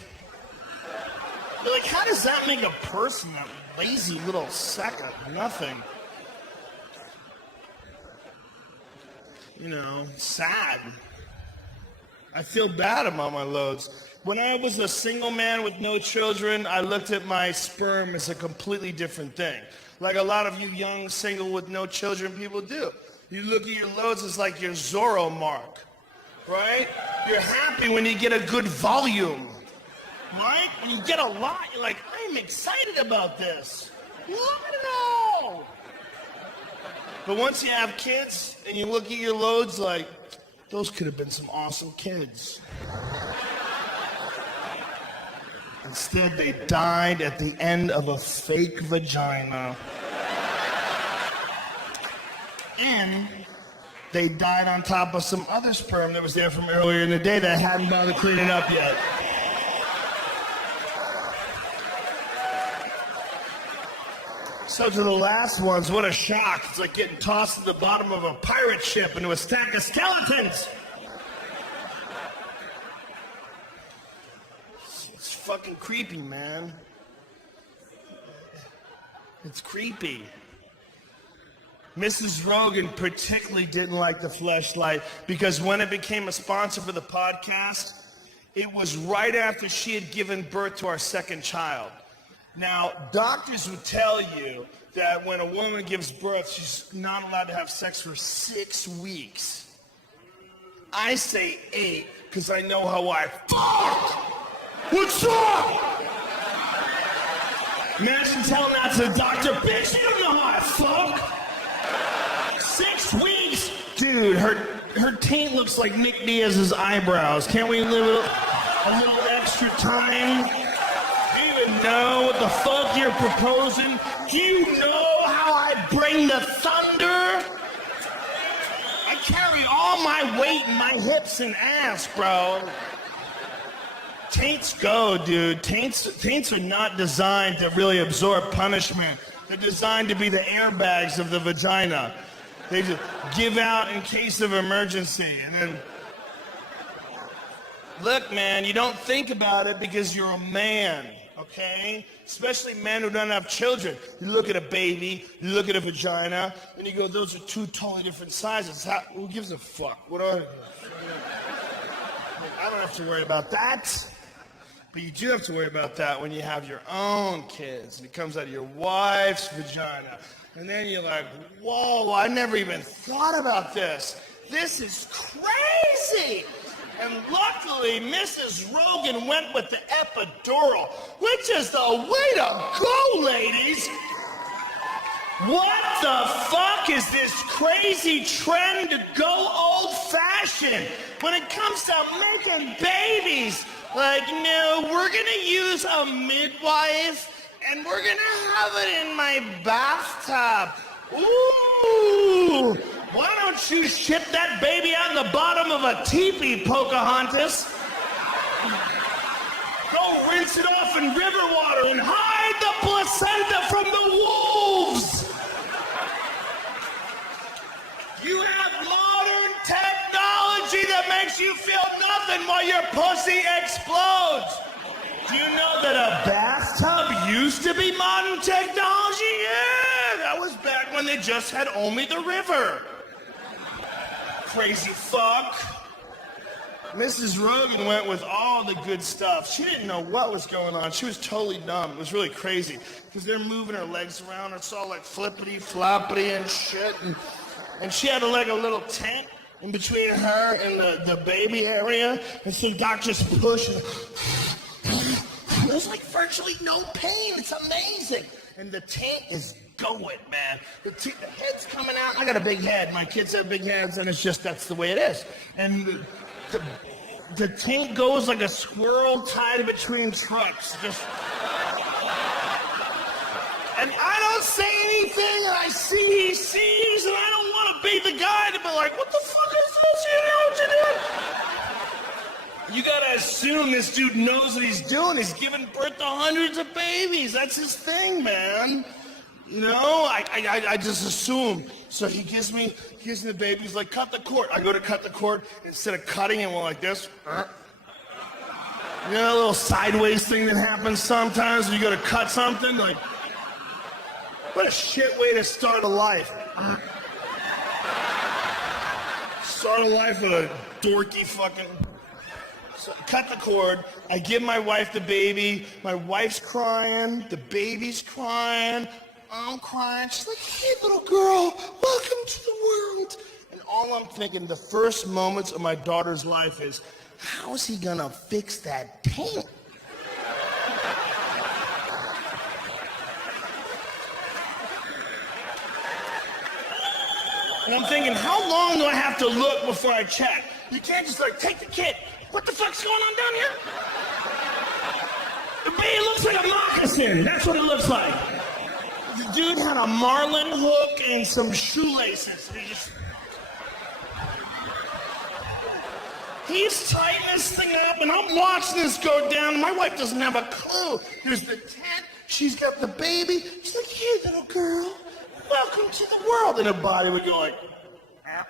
You're like, how does that make a person, that lazy little sack of nothing? sad. I feel bad about my loads. When I was a single man with no children, I looked at my sperm as a completely different thing. Like a lot of you young, single with no children people do. You look at your loads as like your Zorro mark, right? You're happy when you get a good volume, right? When you get a lot, you're like, I'm excited about this. Look at it all. But once you have kids and you look at your loads like, those could have been some awesome kids. Instead, they died at the end of a fake vagina. And they died on top of some other sperm that was there from earlier in the day that hadn't bothered cleaning up yet. So to the last ones, what a shock. It's like getting tossed to the bottom of a pirate ship into a stack of skeletons. It's fucking creepy, man. It's creepy. Mrs. Rogan particularly didn't like the fleshlight because when it became a sponsor for the podcast, it was right after she had given birth to our second child. Now, doctors would tell you that when a woman gives birth, she's not allowed to have sex for 6 weeks. I say 8 because I know how I fuck. What's up? Imagine telling that to the doctor, bitch, you don't know how I fuck. 6 weeks? Dude, her taint looks like Nick Diaz's eyebrows. Can't we live a little extra time? Know what the fuck you're proposing? Do you know how I bring the thunder? I carry all my weight in my hips and ass, bro. Taints go, dude. Taints are not designed to really absorb punishment. They're designed to be the airbags of the vagina. They just give out in case of emergency. And then, look, man, you don't think about it because you're a man. Okay? Especially men who don't have children. You look at a baby, you look at a vagina, and you go, those are two totally different sizes. Who gives a fuck? I don't have to worry about that. But you do have to worry about that when you have your own kids, and it comes out of your wife's vagina. And then you're like, whoa, I never even thought about this. This is crazy. And luckily, Mrs. Rogan went with the epidural, which is the way to go, ladies. What the fuck is this crazy trend to go old-fashioned when it comes to making babies? Like, no, we're gonna use a midwife, and we're gonna have it in my bathtub. Ooh! Why don't you ship that baby out in the bottom of a teepee, Pocahontas? Go rinse it off in river water and hide the placenta from the wolves! You have modern technology that makes you feel nothing while your pussy explodes! Do you know that a bathtub used to be modern technology? Yeah, that was back when they just had only the river. Crazy fuck. Mrs. Rogan went with all the good stuff. She didn't know what was going on. She was totally dumb. It was really crazy because they're moving her legs around. It's all like flippity floppity and shit. And she had like a little tent in between her and the baby area. And so doctors push. There's like virtually no pain. It's amazing. And the tent is going, man. The head's coming out. I got a big head. My kids have big heads, and it's just, that's the way it is. And the taint goes like a squirrel tied between trucks. Just. And I don't say anything, and I see he sees, and I don't want to be the guy to be like, what the fuck is this? You know what you did? You gotta assume this dude knows what he's doing. He's giving birth to hundreds of babies. That's his thing, man. You know, I just assume. So he gives me the baby. He's like, cut the cord. I go to cut the cord. Instead of cutting it, like this. You know, a little sideways thing that happens sometimes when you go to cut something. Like, what a shit way to start a life. Start a life with a dorky fucking... So cut the cord. I give my wife the baby. My wife's crying. The baby's crying. I'm crying. She's like, hey, little girl, welcome to the world. And all I'm thinking the first moments of my daughter's life is, how is he gonna fix that taint? And I'm thinking, how long do I have to look before I check? You can't just like, take the kid. What the fuck's going on down here? The baby looks like a moccasin. That's what it looks like. The dude had a marlin hook and some shoelaces. He's tying this thing up, and I'm watching this go down. My wife doesn't have a clue. There's the tent. She's got the baby. She's like, hey, little girl, welcome to the world. And her body would go like, ah.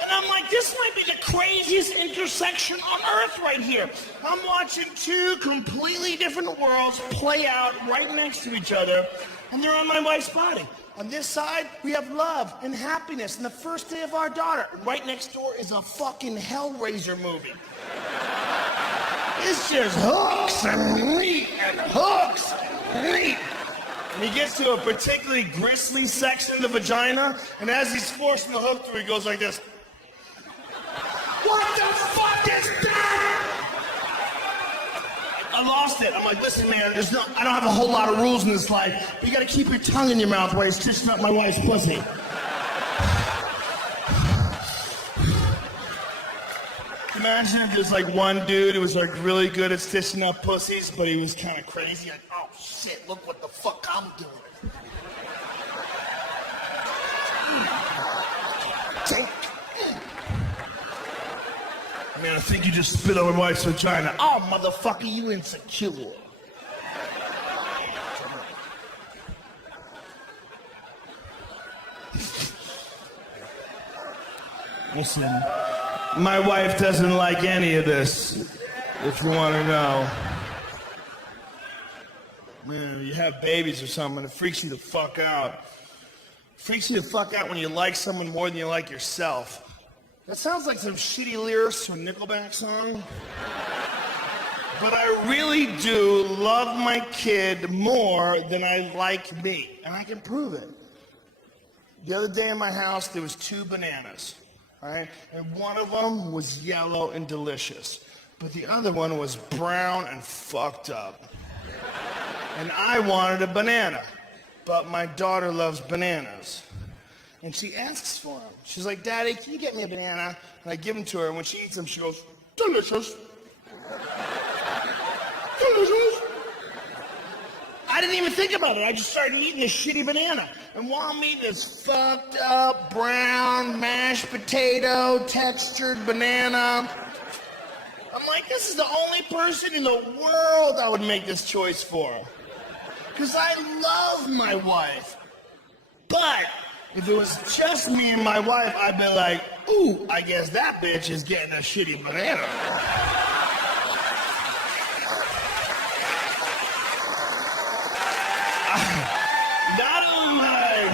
And I'm like, this might be the craziest intersection on Earth right here. I'm watching two completely different worlds play out right next to each other, and they're on my wife's body. On this side, we have love and happiness and the first day of our daughter. Right next door is a fucking Hellraiser movie. It's just hooks and meat and hooks and meat. And he gets to a particularly grisly section of the vagina, and as he's forcing the hook through, he goes like this. What the fuck is that? I lost it. I'm like, listen, man, I don't have a whole lot of rules in this life, but you gotta keep your tongue in your mouth while he's kissing up my wife's pussy. Imagine if there's like one dude who was like really good at stitching up pussies, but he was kind of crazy. Like, oh shit, look what the fuck I'm doing. Man, I think you just spit on my wife's vagina. Oh, motherfucker, you insecure. Listen, my wife doesn't like any of this, if you want to know. Man, you have babies or something, it freaks you the fuck out. It freaks you the fuck out when you like someone more than you like yourself. That sounds like some shitty lyrics to a Nickelback song. But I really do love my kid more than I like me, and I can prove it. The other day in my house, there was 2 bananas, all right? And one of them was yellow and delicious, but the other one was brown and fucked up. And I wanted a banana, but my daughter loves bananas. And she asks for them. She's like, Daddy, can you get me a banana? And I give them to her, and when she eats them, she goes, delicious. Delicious. I didn't even think about it. I just started eating this shitty banana. And while I'm eating this fucked up, brown, mashed potato, textured banana, I'm like, this is the only person in the world I would make this choice for. Because I love my wife. But if it was just me and my wife, I'd be like, ooh, I guess that bitch is getting a shitty banana. Not only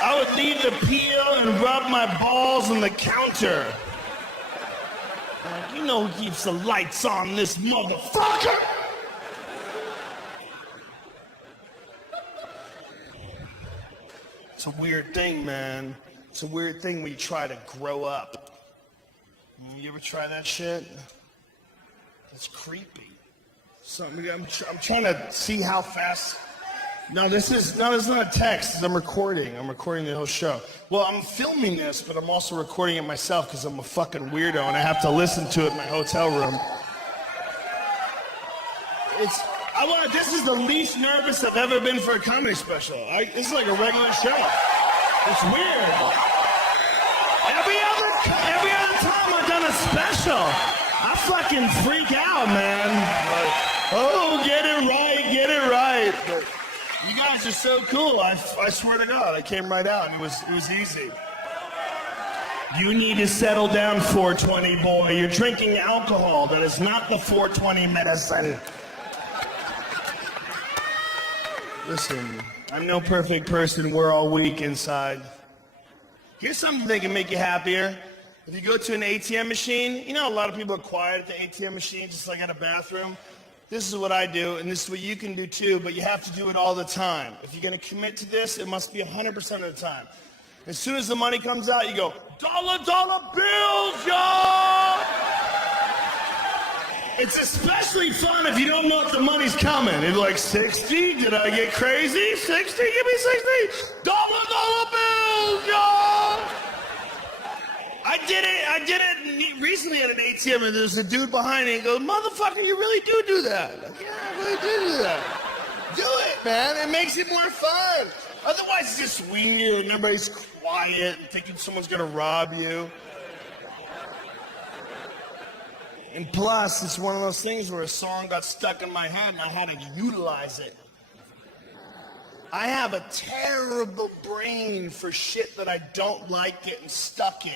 I would leave the peel and rub my balls on the counter. Like, you know who keeps the lights on, this motherfucker? It's a weird thing, man. It's a weird thing when you try to grow up. You ever try that shit? It's creepy. Something. I'm trying to see how fast. No, this is not a text. I'm recording. I'm recording the whole show. Well, I'm filming this, but I'm also recording it myself because I'm a fucking weirdo and I have to listen to it in my hotel room. This is the least nervous I've ever been for a comedy special. This is like a regular show. It's weird. Every other time I've done a special, I fucking freak out, man. Like, oh, get it right. But you guys are so cool. I swear to God, I came right out. It was easy. You need to settle down, 420 boy. You're drinking alcohol. That is not the 420 medicine. Listen, I'm no perfect person. We're all weak inside. Here's something that can make you happier. If you go to an ATM machine, you know a lot of people are quiet at the ATM machine, just like at a bathroom. This is what I do, and this is what you can do too, but you have to do it all the time. If you're going to commit to this, it must be 100% of the time. As soon as the money comes out, you go, dollar, dollar bills, y'all! It's especially fun if you don't know if the money's coming. It's like, 60? Did I get crazy? 60? Give me 60! Dollar, dollar bills, y'all! I did it recently at an ATM, and there's a dude behind me, and goes, motherfucker, you really do that. Like, yeah, I really do that. Do it, man. It makes it more fun. Otherwise, it's just weird, and everybody's quiet, thinking someone's gonna rob you. And plus, it's one of those things where a song got stuck in my head and I had to utilize it. I have a terrible brain for shit that I don't like getting stuck in.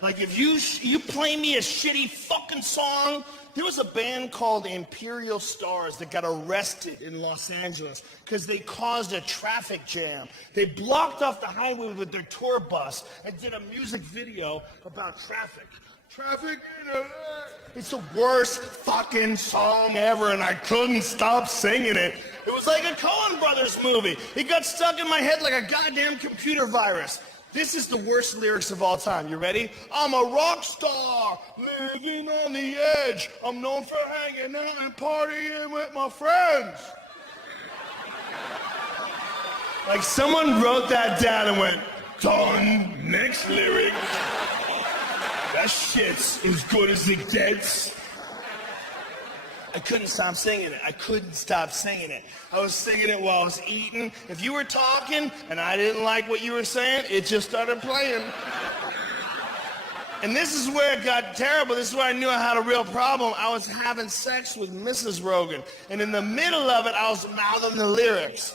Like if you play me a shitty fucking song, there was a band called Imperial Stars that got arrested in Los Angeles because they caused a traffic jam. They blocked off the highway with their tour bus and did a music video about traffic. Traffic in LA. It's the worst fucking song ever, and I couldn't stop singing it. It was like a Coen Brothers movie. It got stuck in my head like a goddamn computer virus. This is the worst lyrics of all time. You ready? I'm a rock star, living on the edge. I'm known for hanging out and partying with my friends. Like someone wrote that down and went, done, next lyric. That shit's as good as it gets. I couldn't stop singing it. I couldn't stop singing it. I was singing it while I was eating. If you were talking and I didn't like what you were saying, it just started playing. And this is where it got terrible. This is where I knew I had a real problem. I was having sex with Mrs. Rogan. And in the middle of it, I was mouthing the lyrics.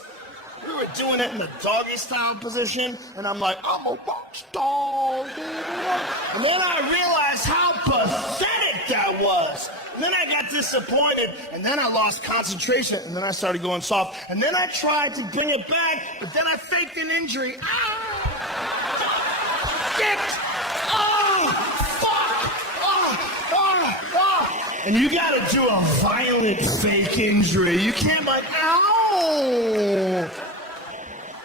We were doing it in the doggy style position, and I'm like, I'm a rock star. And then I realized how pathetic that was. And then I got disappointed, and then I lost concentration, and then I started going soft. And then I tried to bring it back, but then I faked an injury. Ah! Shit! Oh! Fuck! Oh! Oh! Oh! And you gotta do a violent fake injury. You can't like, ow!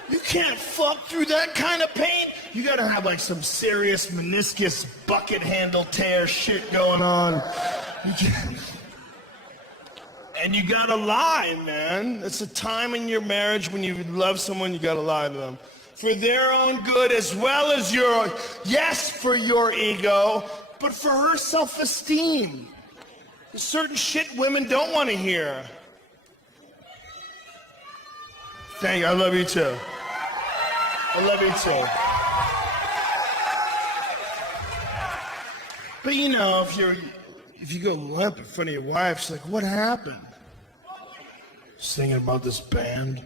You can't fuck through that kind of pain. You gotta have like some serious meniscus bucket handle tear shit going on. And you gotta lie, man. It's a time in your marriage when you love someone, you gotta lie to them. For their own good as well as your, yes, for your ego, but for her self-esteem. There's certain shit women don't want to hear. Thank you, I love you too. I love you too. But you know, if you go limp in front of your wife, she's like, what happened? Singing about this band.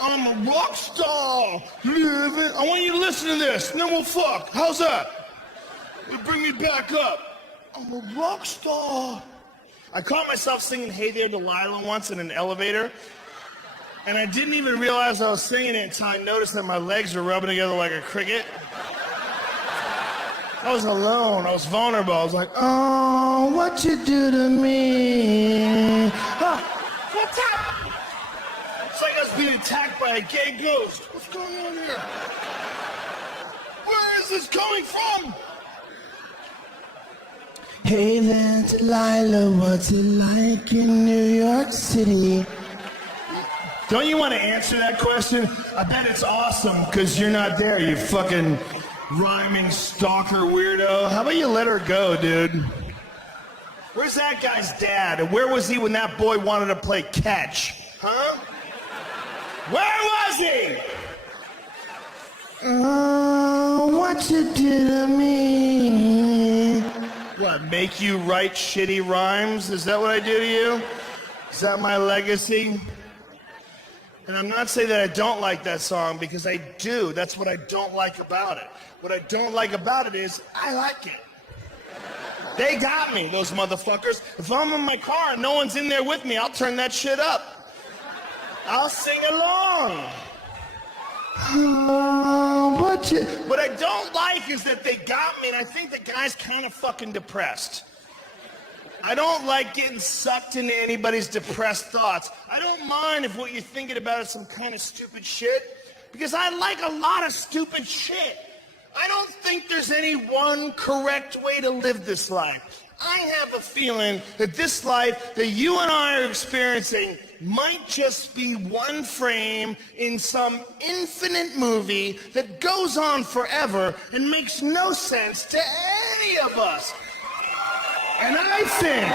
I'm a rock star, living. I want you to listen to this, and then we'll fuck. How's that? It'll bring me back up. I'm a rock star. I caught myself singing Hey There Delilah once in an elevator, and I didn't even realize I was singing it until I noticed that my legs were rubbing together like a cricket. I was alone. I was vulnerable. I was like, oh, what you do to me? Oh, what's up? It's like I was being attacked by a gay ghost. What's going on here? Where is this coming from? Hey there, Delilah, what's it like in New York City? Don't you want to answer that question? I bet it's awesome, because you're not there, you fucking rhyming stalker weirdo. How about you let her go, dude? Where's that guy's dad? And where was he when that boy wanted to play catch? Huh? Where was he? Oh, what you did to me? What, make you write shitty rhymes? Is that what I do to you? Is that my legacy? And I'm not saying that I don't like that song, because I do. That's what I don't like about it. What I don't like about it is I like it. They got me, those motherfuckers. If I'm in my car and no one's in there with me, I'll turn that shit up. I'll sing along. What I don't like is that they got me, and I think the guy's kind of fucking depressed. I don't like getting sucked into anybody's depressed thoughts. I don't mind if what you're thinking about is some kind of stupid shit, because I like a lot of stupid shit. I don't think there's any one correct way to live this life. I have a feeling that this life that you and I are experiencing might just be one frame in some infinite movie that goes on forever and makes no sense to any of us. And I think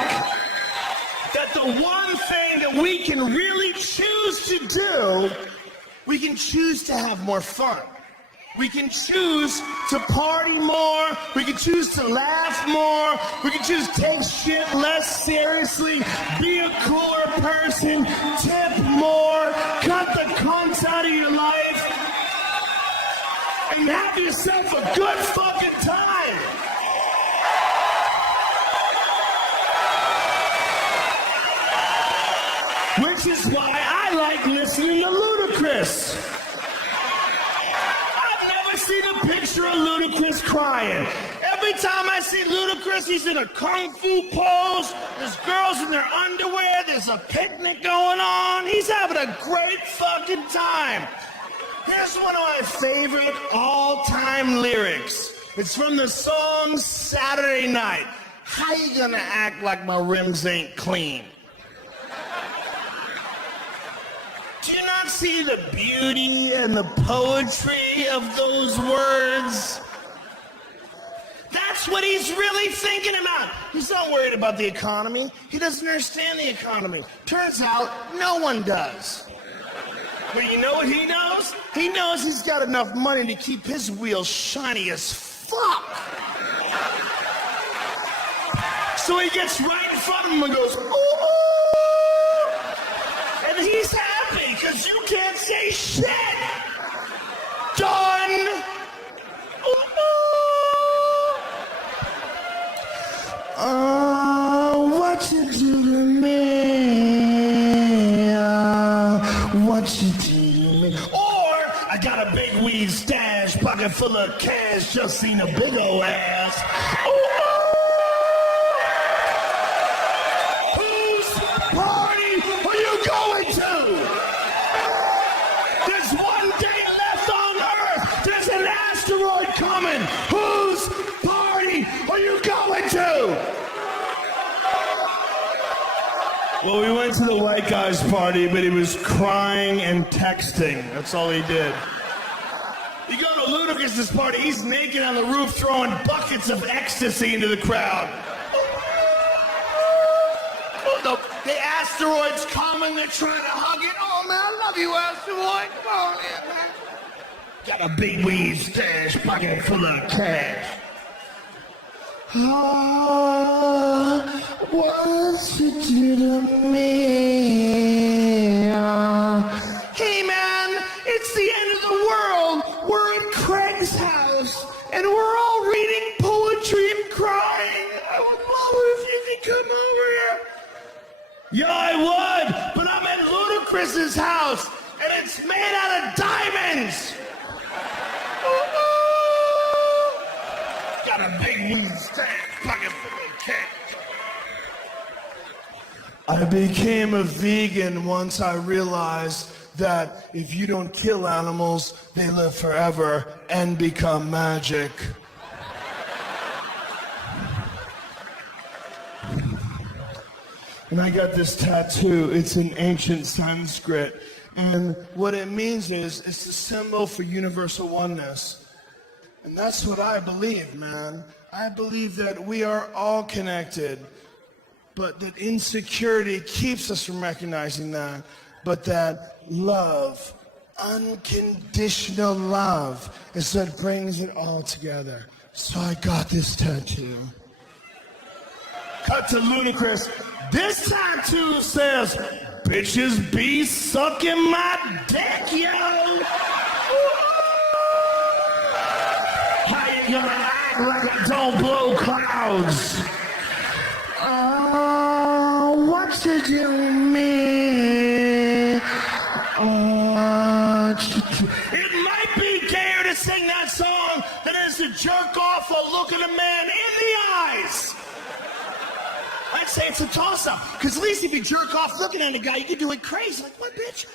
that the one thing that we can really choose to do, we can choose to have more fun. We can choose to party more. We can choose to laugh more. We can choose to take shit less seriously. Be a cooler person. Tip more. Cut the cunts out of your life. And have yourself a good fucking time. Which is why I like listening to Ludacris. Seen a picture of Ludacris crying. Every time I see Ludacris, he's in a kung fu pose. There's girls in their underwear. There's a picnic going on. He's having a great fucking time. Here's one of my favorite all-time lyrics. It's from the song Saturday Night. How you gonna act like my rims ain't clean? Do you not see the beauty and the poetry of those words? That's what he's really thinking about. He's not worried about the economy. He doesn't understand the economy. Turns out, no one does. But you know what he knows? He knows he's got enough money to keep his wheels shiny as fuck. So he gets right in front of him and goes, ooh, ooh. And he's happy because you can't say shit. Done. Ooh, ooh. What you do to me? What you do to me? Or I got a big weed stash, pocket full of cash, just seen a big ol' ass. Ooh, ooh. Whose party are you going to? There's one day left on Earth. There's an asteroid coming. Whose party are you going to? Well, we went to the white guy's party, but he was crying and texting. That's all he did. You go to Ludacris's party, he's naked on the roof throwing buckets of ecstasy into the crowd. Oh, the asteroid's coming, they're trying to hug it. Oh, man, I love you, asteroid. Come on in, man. Got a big weed stash, pocket full of cash. Oh, what you do to me? Hey man, it's the end of the world. We're at Craig's house, and we're all reading poetry and crying. I would love it if you could come over here. Yeah, I would, but I'm at Ludacris's house, and it's made out of diamonds. Got a big weed stash, pocket full of cash. I became a vegan once I realized that if you don't kill animals, they live forever and become magic. And I got this tattoo. It's in ancient Sanskrit. And what it means is, it's a symbol for universal oneness. And that's what I believe, man. I believe that we are all connected, but that insecurity keeps us from recognizing that, but that love, unconditional love, is what brings it all together. So I got this tattoo. Cut to Ludacris. This tattoo says, bitches be sucking my dick, yo! How you gonna act like I don't blow clouds? Oh, what to do me? Oh, it might be gayer to sing that song than it is to jerk off while looking a man in the eyes. I'd say it's a toss-up, because at least if you jerk off looking at a guy, you can do it crazy. Like, what, bitch?